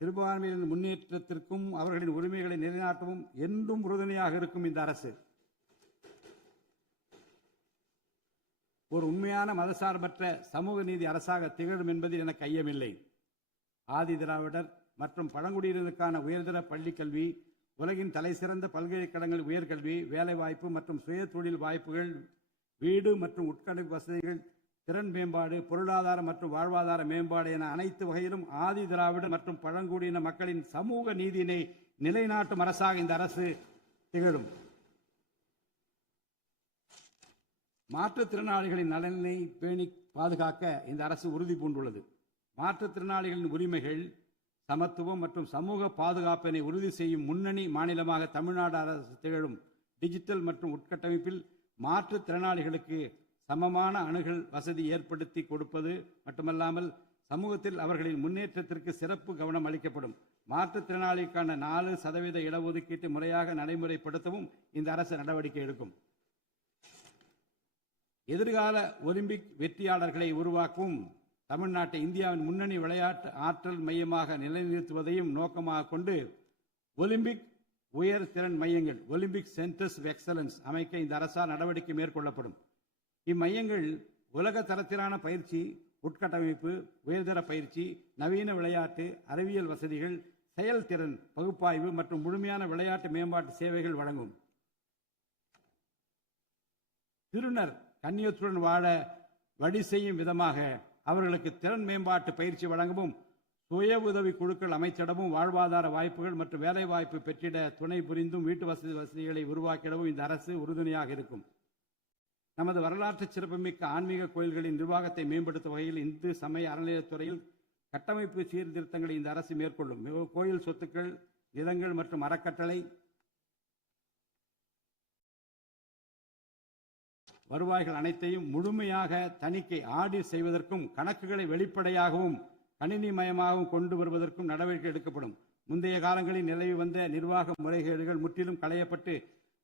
சிறுபான்மையினரின் முன்னேற்றத்திற்கும் அவர்களின் உரிமைகளை நிலைநாட்டவும் என்றும் உறுதுணையாக இருக்கும். இந்த அரசு ஒரு உண்மையான மதசார்பற்ற சமூக நீதி அரசாக திகழும் என்பதில் எனக்கு ஐயமில்லை. ஆதி திராவிடர் மற்றும் பழங்குடியினருக்கான உயர்தர பள்ளி கல்வி, உலகின் தலைசிறந்த பல்கலைக்கழகங்கள் உயர்கல்வி, வேலைவாய்ப்பு மற்றும் சுய தொழில் வாய்ப்புகள், வீடு மற்றும் உட்கட்டமைப்பு வசதிகள், திறன் மேம்பாடு, பொருளாதார மற்றும் வாழ்வாதார மேம்பாடு என அனைத்து வகையிலும் ஆதி திராவிடர் மற்றும் பழங்குடியின மக்களின் சமூக நீதியினை நிலைநாட்டும் அரசாக இந்த அரசு திகழும். மாற்றுத்திறனாளிகளின் நலனை பேணி பாதுகாக்க இந்த அரசு உறுதி பூண்டுள்ளது. மாற்றுத்திறனாளிகளின் உரிமைகள், சமத்துவம் மற்றும் சமூக பாதுகாப்பினை உறுதி செய்யும் முன்னணி மாநிலமாக தமிழ்நாடு அரசு திகழும். டிஜிட்டல் மற்றும் உட்கட்டமைப்பில் மாற்றுத்திறனாளிகளுக்கு சமமான அணுகல் வசதி ஏற்படுத்தி கொடுப்பது மட்டுமல்லாமல் சமூகத்தில் அவர்களின் முன்னேற்றத்திற்கு சிறப்பு கவனம் அளிக்கப்படும். மாற்றுத்திறனாளிக்கான 4% இடஒதுக்கீட்டை முறையாக நடைமுறைப்படுத்தவும் இந்த அரசு நடவடிக்கை எடுக்கும். எதிர்கால ஒலிம்பிக் வெற்றியாளர்களை உருவாக்கவும் தமிழ்நாட்டை இந்தியாவின் முன்னணி விளையாட்டு ஆற்றல் மையமாக நிலைநிறுத்துவதையும் நோக்கமாக கொண்டு ஒலிம்பிக் உயர் திறன் மையங்கள் ஒலிம்பிக் சென்டர்ஸ் ஆஃப் எக்ஸலன்ஸ் அமைக்க இந்த அரசால் நடவடிக்கை மேற்கொள்ளப்படும். இம்மையங்கள் உலக தரத்திலான பயிற்சி, உட்கட்டமைப்பு, உயர்தர பயிற்சி, நவீன விளையாட்டு, அறிவியல் வசதிகள், செயல்திறன் பகுப்பாய்வு மற்றும் முழுமையான விளையாட்டு மேம்பாட்டு சேவைகள் வழங்கும். திருநர் கண்ணியத்துடன் வாழ வழி செய்யும் விதமாக அவர்களுக்கு திறன் மேம்பாட்டு பயிற்சி வழங்கவும், சுய உதவி குழுக்கள் அமைச்சிடவும், வாழ்வாதார வாய்ப்புகள் மற்றும் வேலை வாய்ப்பு பெற்றிட துணை புரிந்தும் வீட்டு வசதிகளை உருவாக்கிடவும் இந்த அரசு உறுதுணையாக இருக்கும். நமது வரலாற்று சிறப்புமிக்க ஆன்மீக கோயில்களின் நிர்வாகத்தை மேம்படுத்தும் வகையில் இந்து சமய அறநிலையத்துறையில் கட்டமைப்பு சீர்திருத்தங்களை இந்த அரசு மேற்கொள்ளும். கோயில் சொத்துக்கள், நிலங்கள் மற்றும் அறக்கட்டளை வருவாய்கள் அனைத்தையும் முழுமையாக தணிக்கை ஆடிட் செய்வதற்கும் கணக்குகளை வெளிப்படையாகவும் கணினிமயமாகவும் கொண்டு வருவதற்கும் நடவடிக்கை எடுக்கப்படும். முந்தைய காலங்களில் நிலவி வந்த நிர்வாக முறைகேடுகள் முற்றிலும் களையப்பட்டு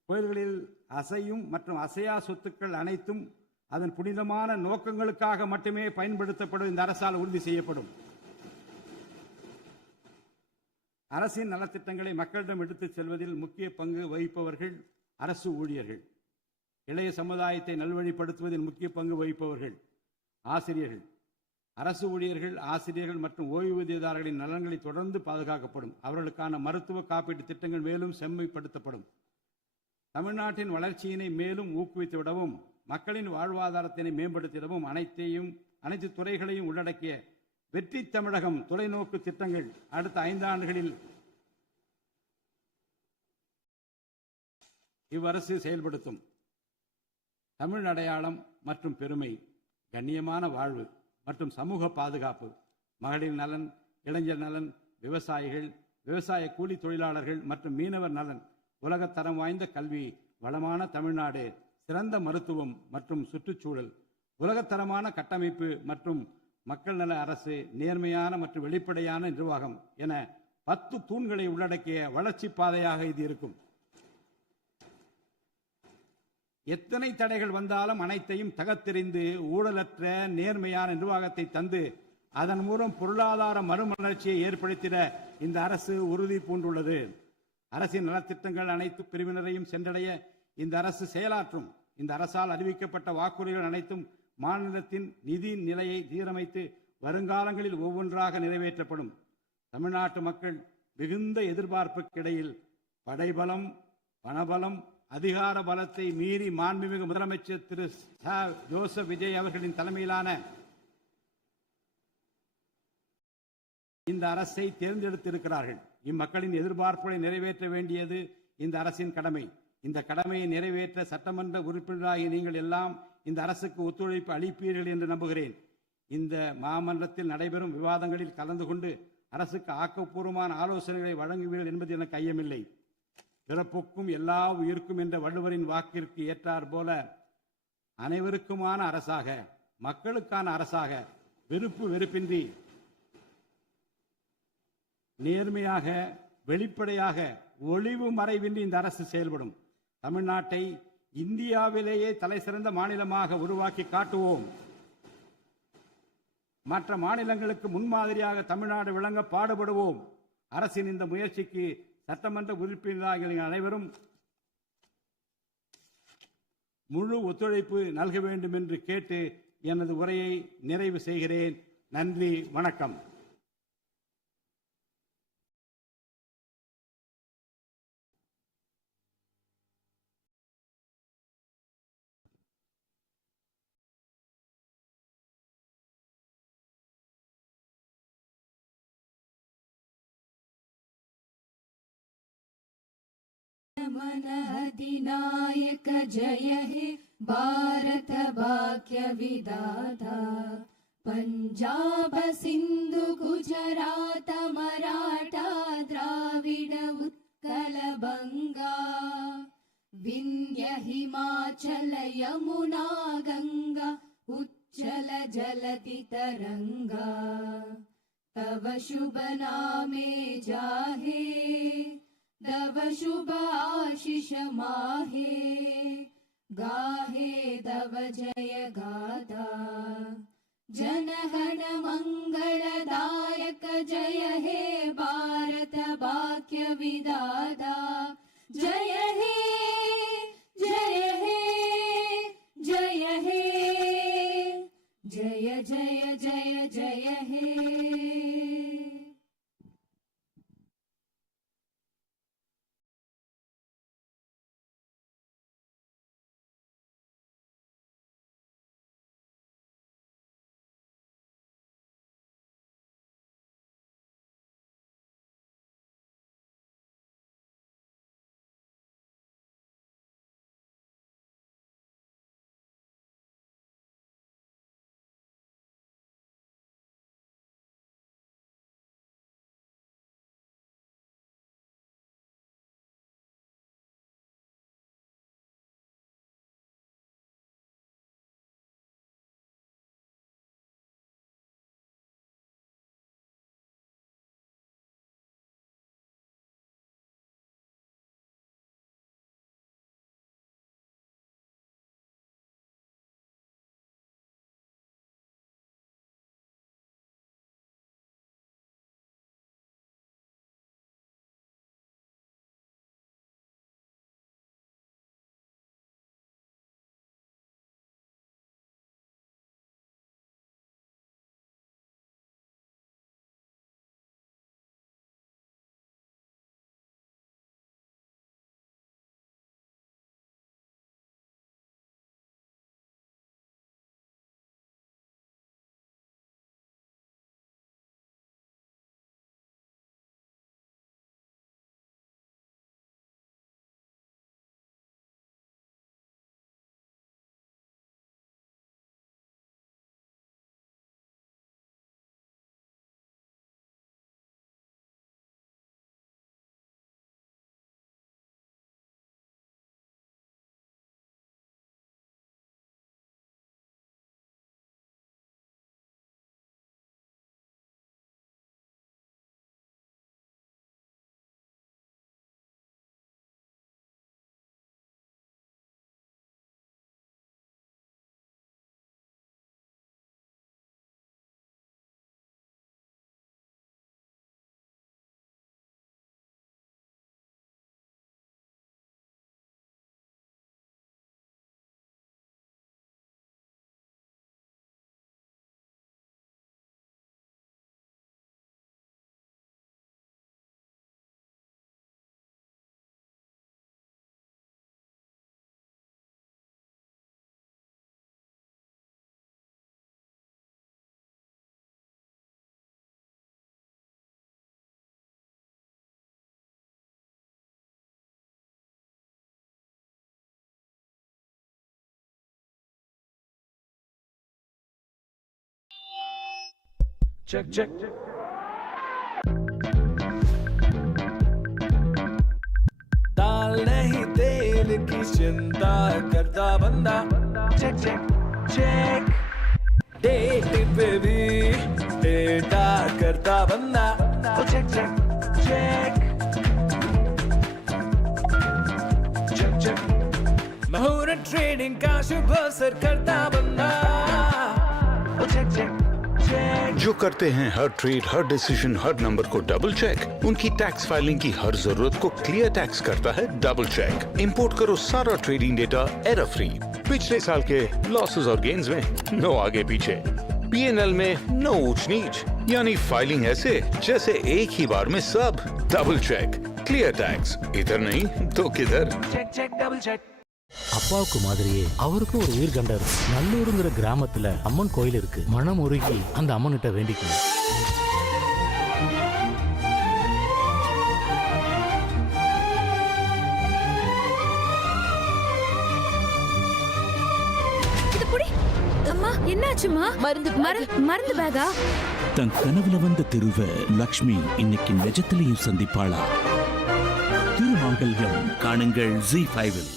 கோயில்களில் அசையும் மற்றும் அசையா சொத்துக்கள் அனைத்தும் அதன் புனிதமான நோக்கங்களுக்காக மட்டுமே பயன்படுத்தப்படும் இந்த அரசால் உறுதி செய்யப்படும். அரசின் நலத்திட்டங்களை மக்களிடம் எடுத்துச் செல்வதில் முக்கிய பங்கு வகிப்பவர்கள் அரசு ஊழியர்கள். இளைய சமுதாயத்தை நல்வழிப்படுத்துவதில் முக்கிய பங்கு வகிப்பவர்கள் ஆசிரியர்கள். அரசு ஊழியர்கள், ஆசிரியர்கள் மற்றும் ஓய்வூதியதாரர்களின் நலன்களை தொடர்ந்து பாதுகாக்கப்படும். அவர்களுக்கான மருத்துவ காப்பீட்டு திட்டங்கள் மேலும் செம்மைப்படுத்தப்படும். தமிழ்நாட்டின் வளர்ச்சியினை மேலும் ஊக்குவித்துவிடவும், மக்களின் வாழ்வாதாரத்தினை மேம்படுத்திடவும் அனைத்து துறைகளையும் உள்ளடக்கிய வெற்றி தமிழகம் தொலைநோக்கு திட்டங்கள் அடுத்த 5 ஆண்டுகளில் இவ்வரசு செயல்படுத்தும். தமிழ் அடையாளம் மற்றும் பெருமை, கண்ணியமான வாழ்வு மற்றும் சமூக பாதுகாப்பு, மகளிர் நலன், இளைஞர் நலன், விவசாயிகள், விவசாய கூலி தொழிலாளர்கள் மற்றும் மீனவர் நலன், உலகத்தரம் வாய்ந்த கல்வி, வளமான தமிழ்நாடு, சிறந்த மருத்துவம் மற்றும் சுற்றுச்சூழல், உலகத்தரமான கட்டமைப்பு மற்றும் மக்கள் நல அரசு, நேர்மையான மற்றும் வெளிப்படையான நிர்வாகம் என 10 தூண்களை உள்ளடக்கிய வளர்ச்சி பாதையாக இது இருக்கும். எத்தனை தடைகள் வந்தாலும் அனைத்தையும் தகர்த்தெறிந்து ஊழலற்ற நேர்மையான நிர்வாகத்தை தந்து அதன் மூலம் பொருளாதார மறுமலர்ச்சியை ஏற்படுத்திட இந்த அரசு உறுதி பூண்டுள்ளது. அரசின் நலத்திட்டங்கள் அனைத்து பிரிவினரையும் சென்றடைய இந்த அரசு செயலாற்றும். இந்த அரசால் அறிவிக்கப்பட்ட வாக்குறுதிகள் அனைத்தும் மாநிலத்தின் நிதி நிலையை சீரமைத்து வருங்காலங்களில் ஒவ்வொன்றாக நிறைவேற்றப்படும். தமிழ்நாட்டு மக்கள் மிகுந்த எதிர்பார்ப்புக்கிடையில் படைபலம், பணபலம், அதிகார பலத்தை மீறி மாண்புமிகு முதலமைச்சர் திரு ஜோசப் விஜய் அவர்களின் தலைமையிலான இந்த அரசை தேர்ந்தெடுத்திருக்கிறார்கள். இம்மக்களின் எதிர்பார்ப்புகளை நிறைவேற்ற வேண்டியது இந்த அரசின் கடமை. இந்த கடமையை நிறைவேற்ற சட்டமன்ற உறுப்பினராகி நீங்கள் எல்லாம் இந்த அரசுக்கு ஒத்துழைப்பு அளிப்பீர்கள் என்று நம்புகிறேன். இந்த மாமன்றத்தில் நடைபெறும் விவாதங்களில் கலந்து கொண்டு அரசுக்கு ஆக்கப்பூர்வமான ஆலோசனைகளை வழங்குவீர்கள் என்பது எனக்கு ஐயமில்லை. பிறப்புக்கும் எல்லா உயிர்க்கும் என்ற வள்ளுவரின் வாக்கிற்கு ஏற்றார் போல அனைவருக்குமான அரசாக, மக்களுக்கான அரசாக, வெறுப்பு வெறுப்பின்றி நேர்மையாக, வெளிப்படையாக, ஒளிவு மறைவின்றி இந்த அரசு செயல்படும். தமிழ்நாட்டை இந்தியாவிலேயே தலைசிறந்த மாநிலமாக உருவாக்கி காட்டுவோம். மற்ற மாநிலங்களுக்கு முன்மாதிரியாக தமிழ்நாடு விளங்க பாடுபடுவோம். அரசின் இந்த முயற்சிக்கு சட்டமன்ற உறுப்பினர்கள் அனைவரும் முழு ஒத்துழைப்பு நல்க வேண்டும் என்று கேட்டு எனது உரையை நிறைவு செய்கிறேன். நன்றி, வணக்கம். मन अधिनायक जय हे भारत भाग्य विधाता। पंजाब सिंधु गुजरात मराठा द्राविड उत्कल बंगा विंध्य हिमाचल यमुना गंगा उच्चल जलति तरंगा तव शुभ नामे जाहे तव शुभ आशीष माहे गाहे तव जय गाथा जनगण मंगलदायक जय हे भारत भाग्य विधाता जय हे जय हे जय हे जय जय जय जय हे। Check, check. दाल नहीं तेल की चिंता करता बंदा चेक चेक चेक डेट पे भी डेटा करता बंदा check check check check check muhurat trading का शुभ अवसर करता बंदा चेक चेक जो करते हैं हर ट्रेड, हर डिसीजन, हर नंबर को डबल चेक, उनकी टैक्स फाइलिंग की हर जरूरत को क्लियर टैक्स करता है डबल चेक। इंपोर्ट करो सारा ट्रेडिंग डेटा एरर फ्री। पिछले साल के लॉसेस और गेन्स में नो आगे पीछे, P&L में नो ऊंच नीच, यानी फाइलिंग ऐसे जैसे एक ही बार में सब डबल चेक। क्लियर टैक्स इधर नहीं तो किधर। Check check double check. அப்பாவுக்கு மாதிரியே அவருக்கும் ஒரு உயிர் கண்டர் நல்லூருங்கிற கிராமத்துல அம்மன் கோயில் இருக்கு. மனம் உருகி அந்த அம்மன்கிட்ட வேண்டிக்கணும். இது புடி. அம்மா என்னாச்சுமா? மருந்து பேகா? தன் கனவுல வந்த திருவ லக்ஷ்மி இன்னைக்கு நிஜத்திலையும் சந்திப்பாளா? திருமாங்கல்யம் காணுங்கள் Z5-இல்.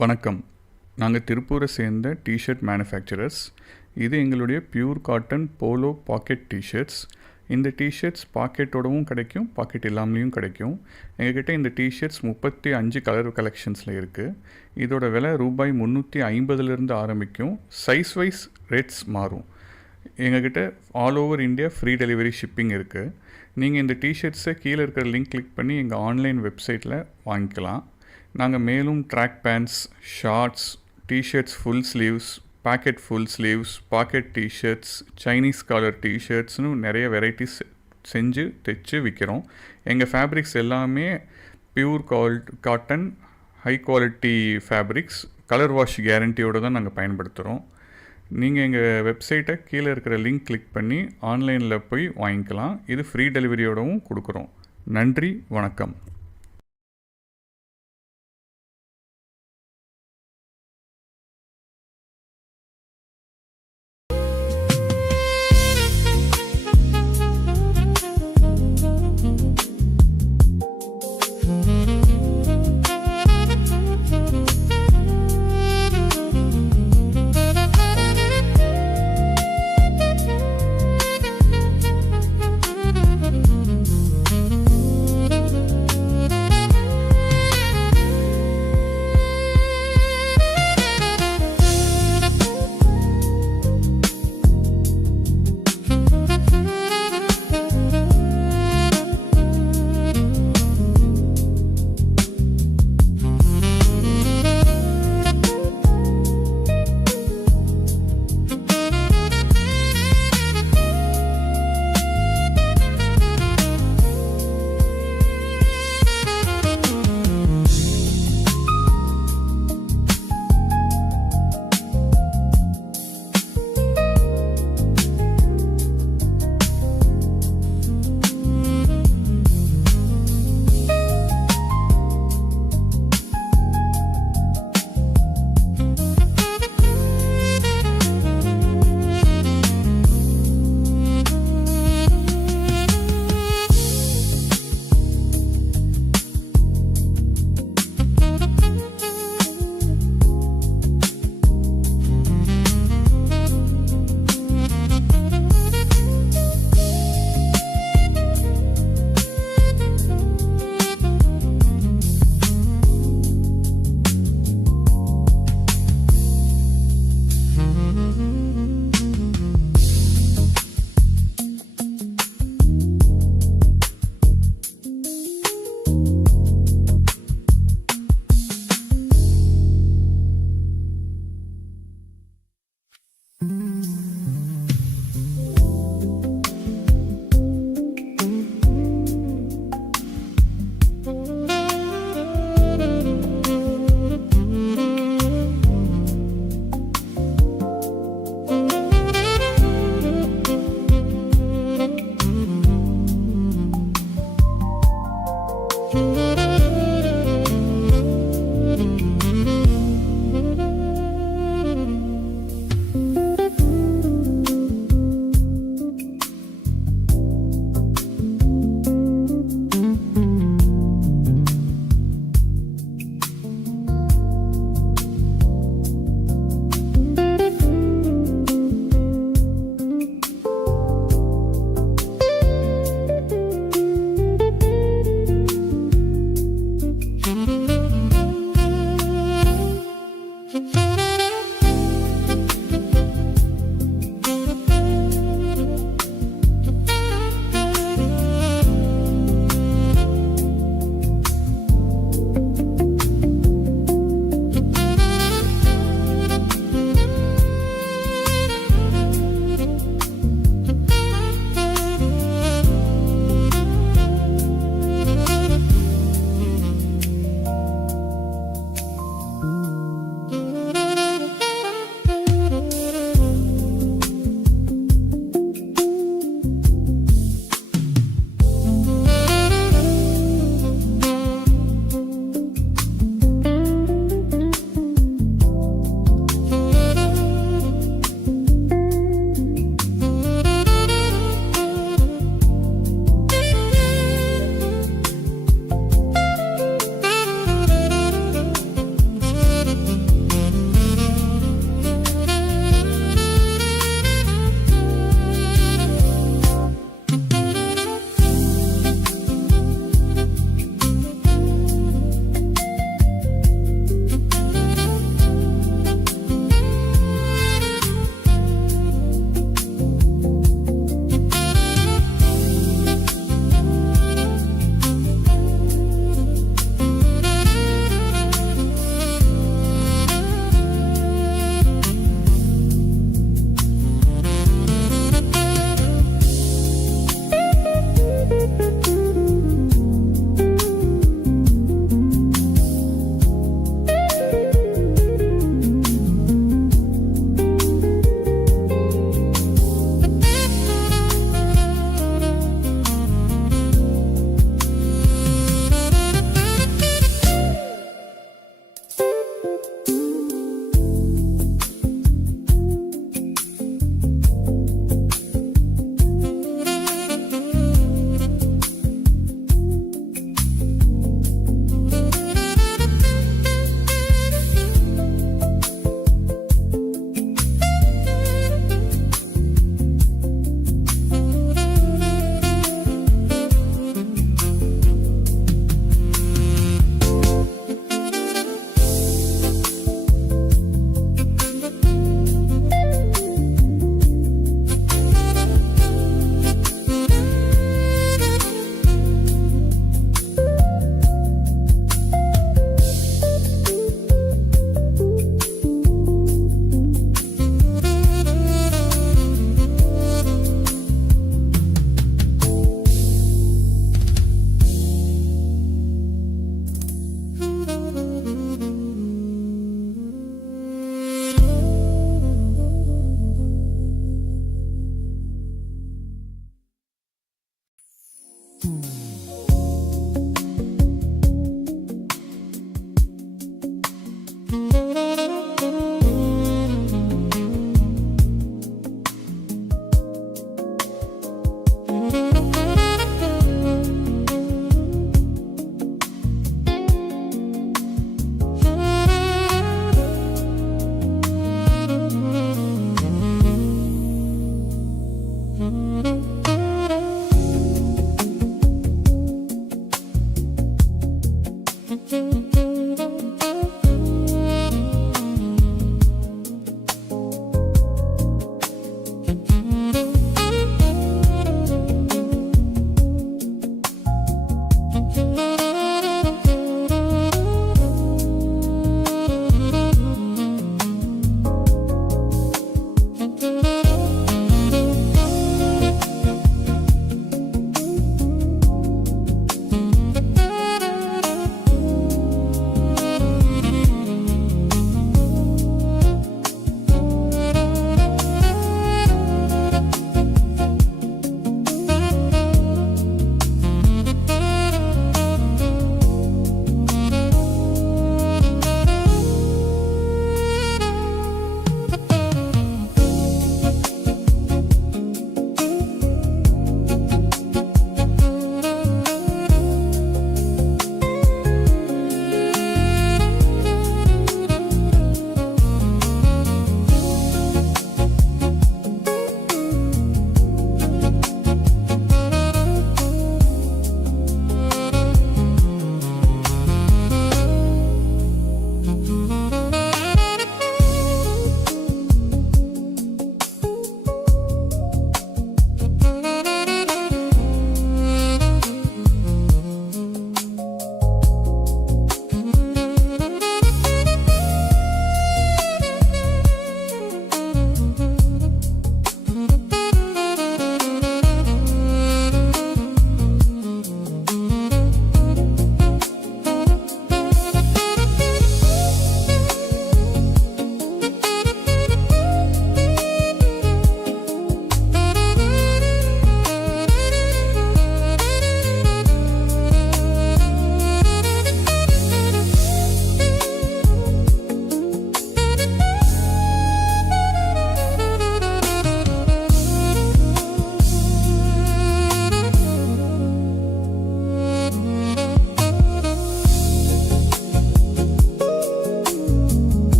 வணக்கம். நாங்கள் திருப்பூரை சேர்ந்த டிஷர்ட் மேனுஃபேக்சரர்ஸ். இது எங்களுடைய pure cotton polo pocket T shirts. இந்த டிஷர்ட்ஸ் பாக்கெட்டோடவும் கிடைக்கும், பாக்கெட் இல்லாமலேயும் கிடைக்கும். எங்ககிட்ட இந்த டிஷர்ட்ஸ் 35 கலர் கலெக்ஷன்ஸில் இருக்குது. இதோட விலை ரூபாய் 350 ஆரம்பிக்கும். சைஸ் வைஸ் ரேட்ஸ் மாறும். எங்ககிட்ட all over India free delivery shipping இருக்குது. நீங்கள் இந்த டிஷர்ட்ஸை கீழே இருக்கிற லிங்க் கிளிக் பண்ணி எங்கள் ஆன்லைன் வெப்சைட்டில் வாங்கிக்கலாம். நாங்கள் மேலும் track pants, shorts, T-shirts full sleeves, pocket full sleeves, pocket T-shirts, Chinese collar டிஷர்ட்ஸ்னு நிறைய வெரைட்டிஸ் செஞ்சு தைச்சு விற்கிறோம். எங்கள் ஃபேப்ரிக்ஸ் எல்லாமே pure cotton, high quality fabrics, colour wash கேரண்டியோடு தான் நாங்கள் பயன்படுத்துகிறோம். நீங்கள் எங்கள் வெப்சைட்டை கீழே இருக்கிற லிங்க் கிளிக் பண்ணி ஆன்லைனில் போய் வாங்கிக்கலாம். இது ஃப்ரீ டெலிவரியோடவும் கொடுக்குறோம். நன்றி, வணக்கம்.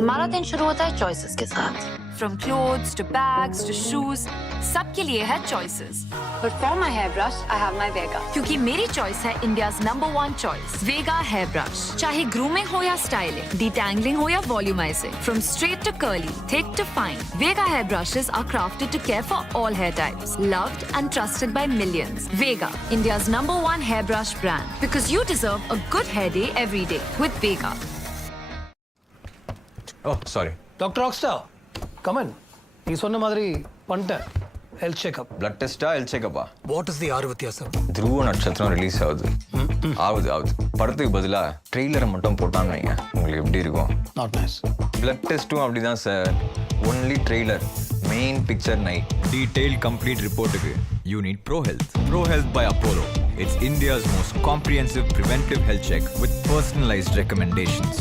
हमारा दिन शुरू होता है चॉइसेस के साथ. From clothes to bags to shoes, सबके लिए है choices. But for my hairbrush, I have my Vega. क्योंकि मेरी choice है India's #1 choice. Vega hairbrush. चाहे grooming हो या styling, detangling हो या volumizing, from straight to curly, thick to fine, Vega hairbrushes are crafted to care for all hair types. Loved and trusted by millions. Vega, India's #1 hairbrush brand. Because you deserve a good hair day every day with Vega. Oh, sorry. Doctor rockstar come on நீ சொன்ன மாதிரி பண்ணிட்டேன் health checkup. Blood டெஸ்டா health செக்கப்பா? What is the ஆறு வித்தியாசம்? துருவ நட்சத்திரம் ரிலீஸ் ஆகுது. ஆகுது படத்துக்கு பதிலா ட்ரெய்லரை மட்டும் போட்டான்னு வைங்க, உங்களுக்கு எப்படி இருக்கும்? Not nice. பிளட் டெஸ்ட்டும் அப்படிதான் sir. Only trailer, main picture night. Detail complete ரிப்போர்ட்டுக்கு you need pro health. Pro health by Apollo. It's India's most comprehensive preventive health check with personalized recommendations.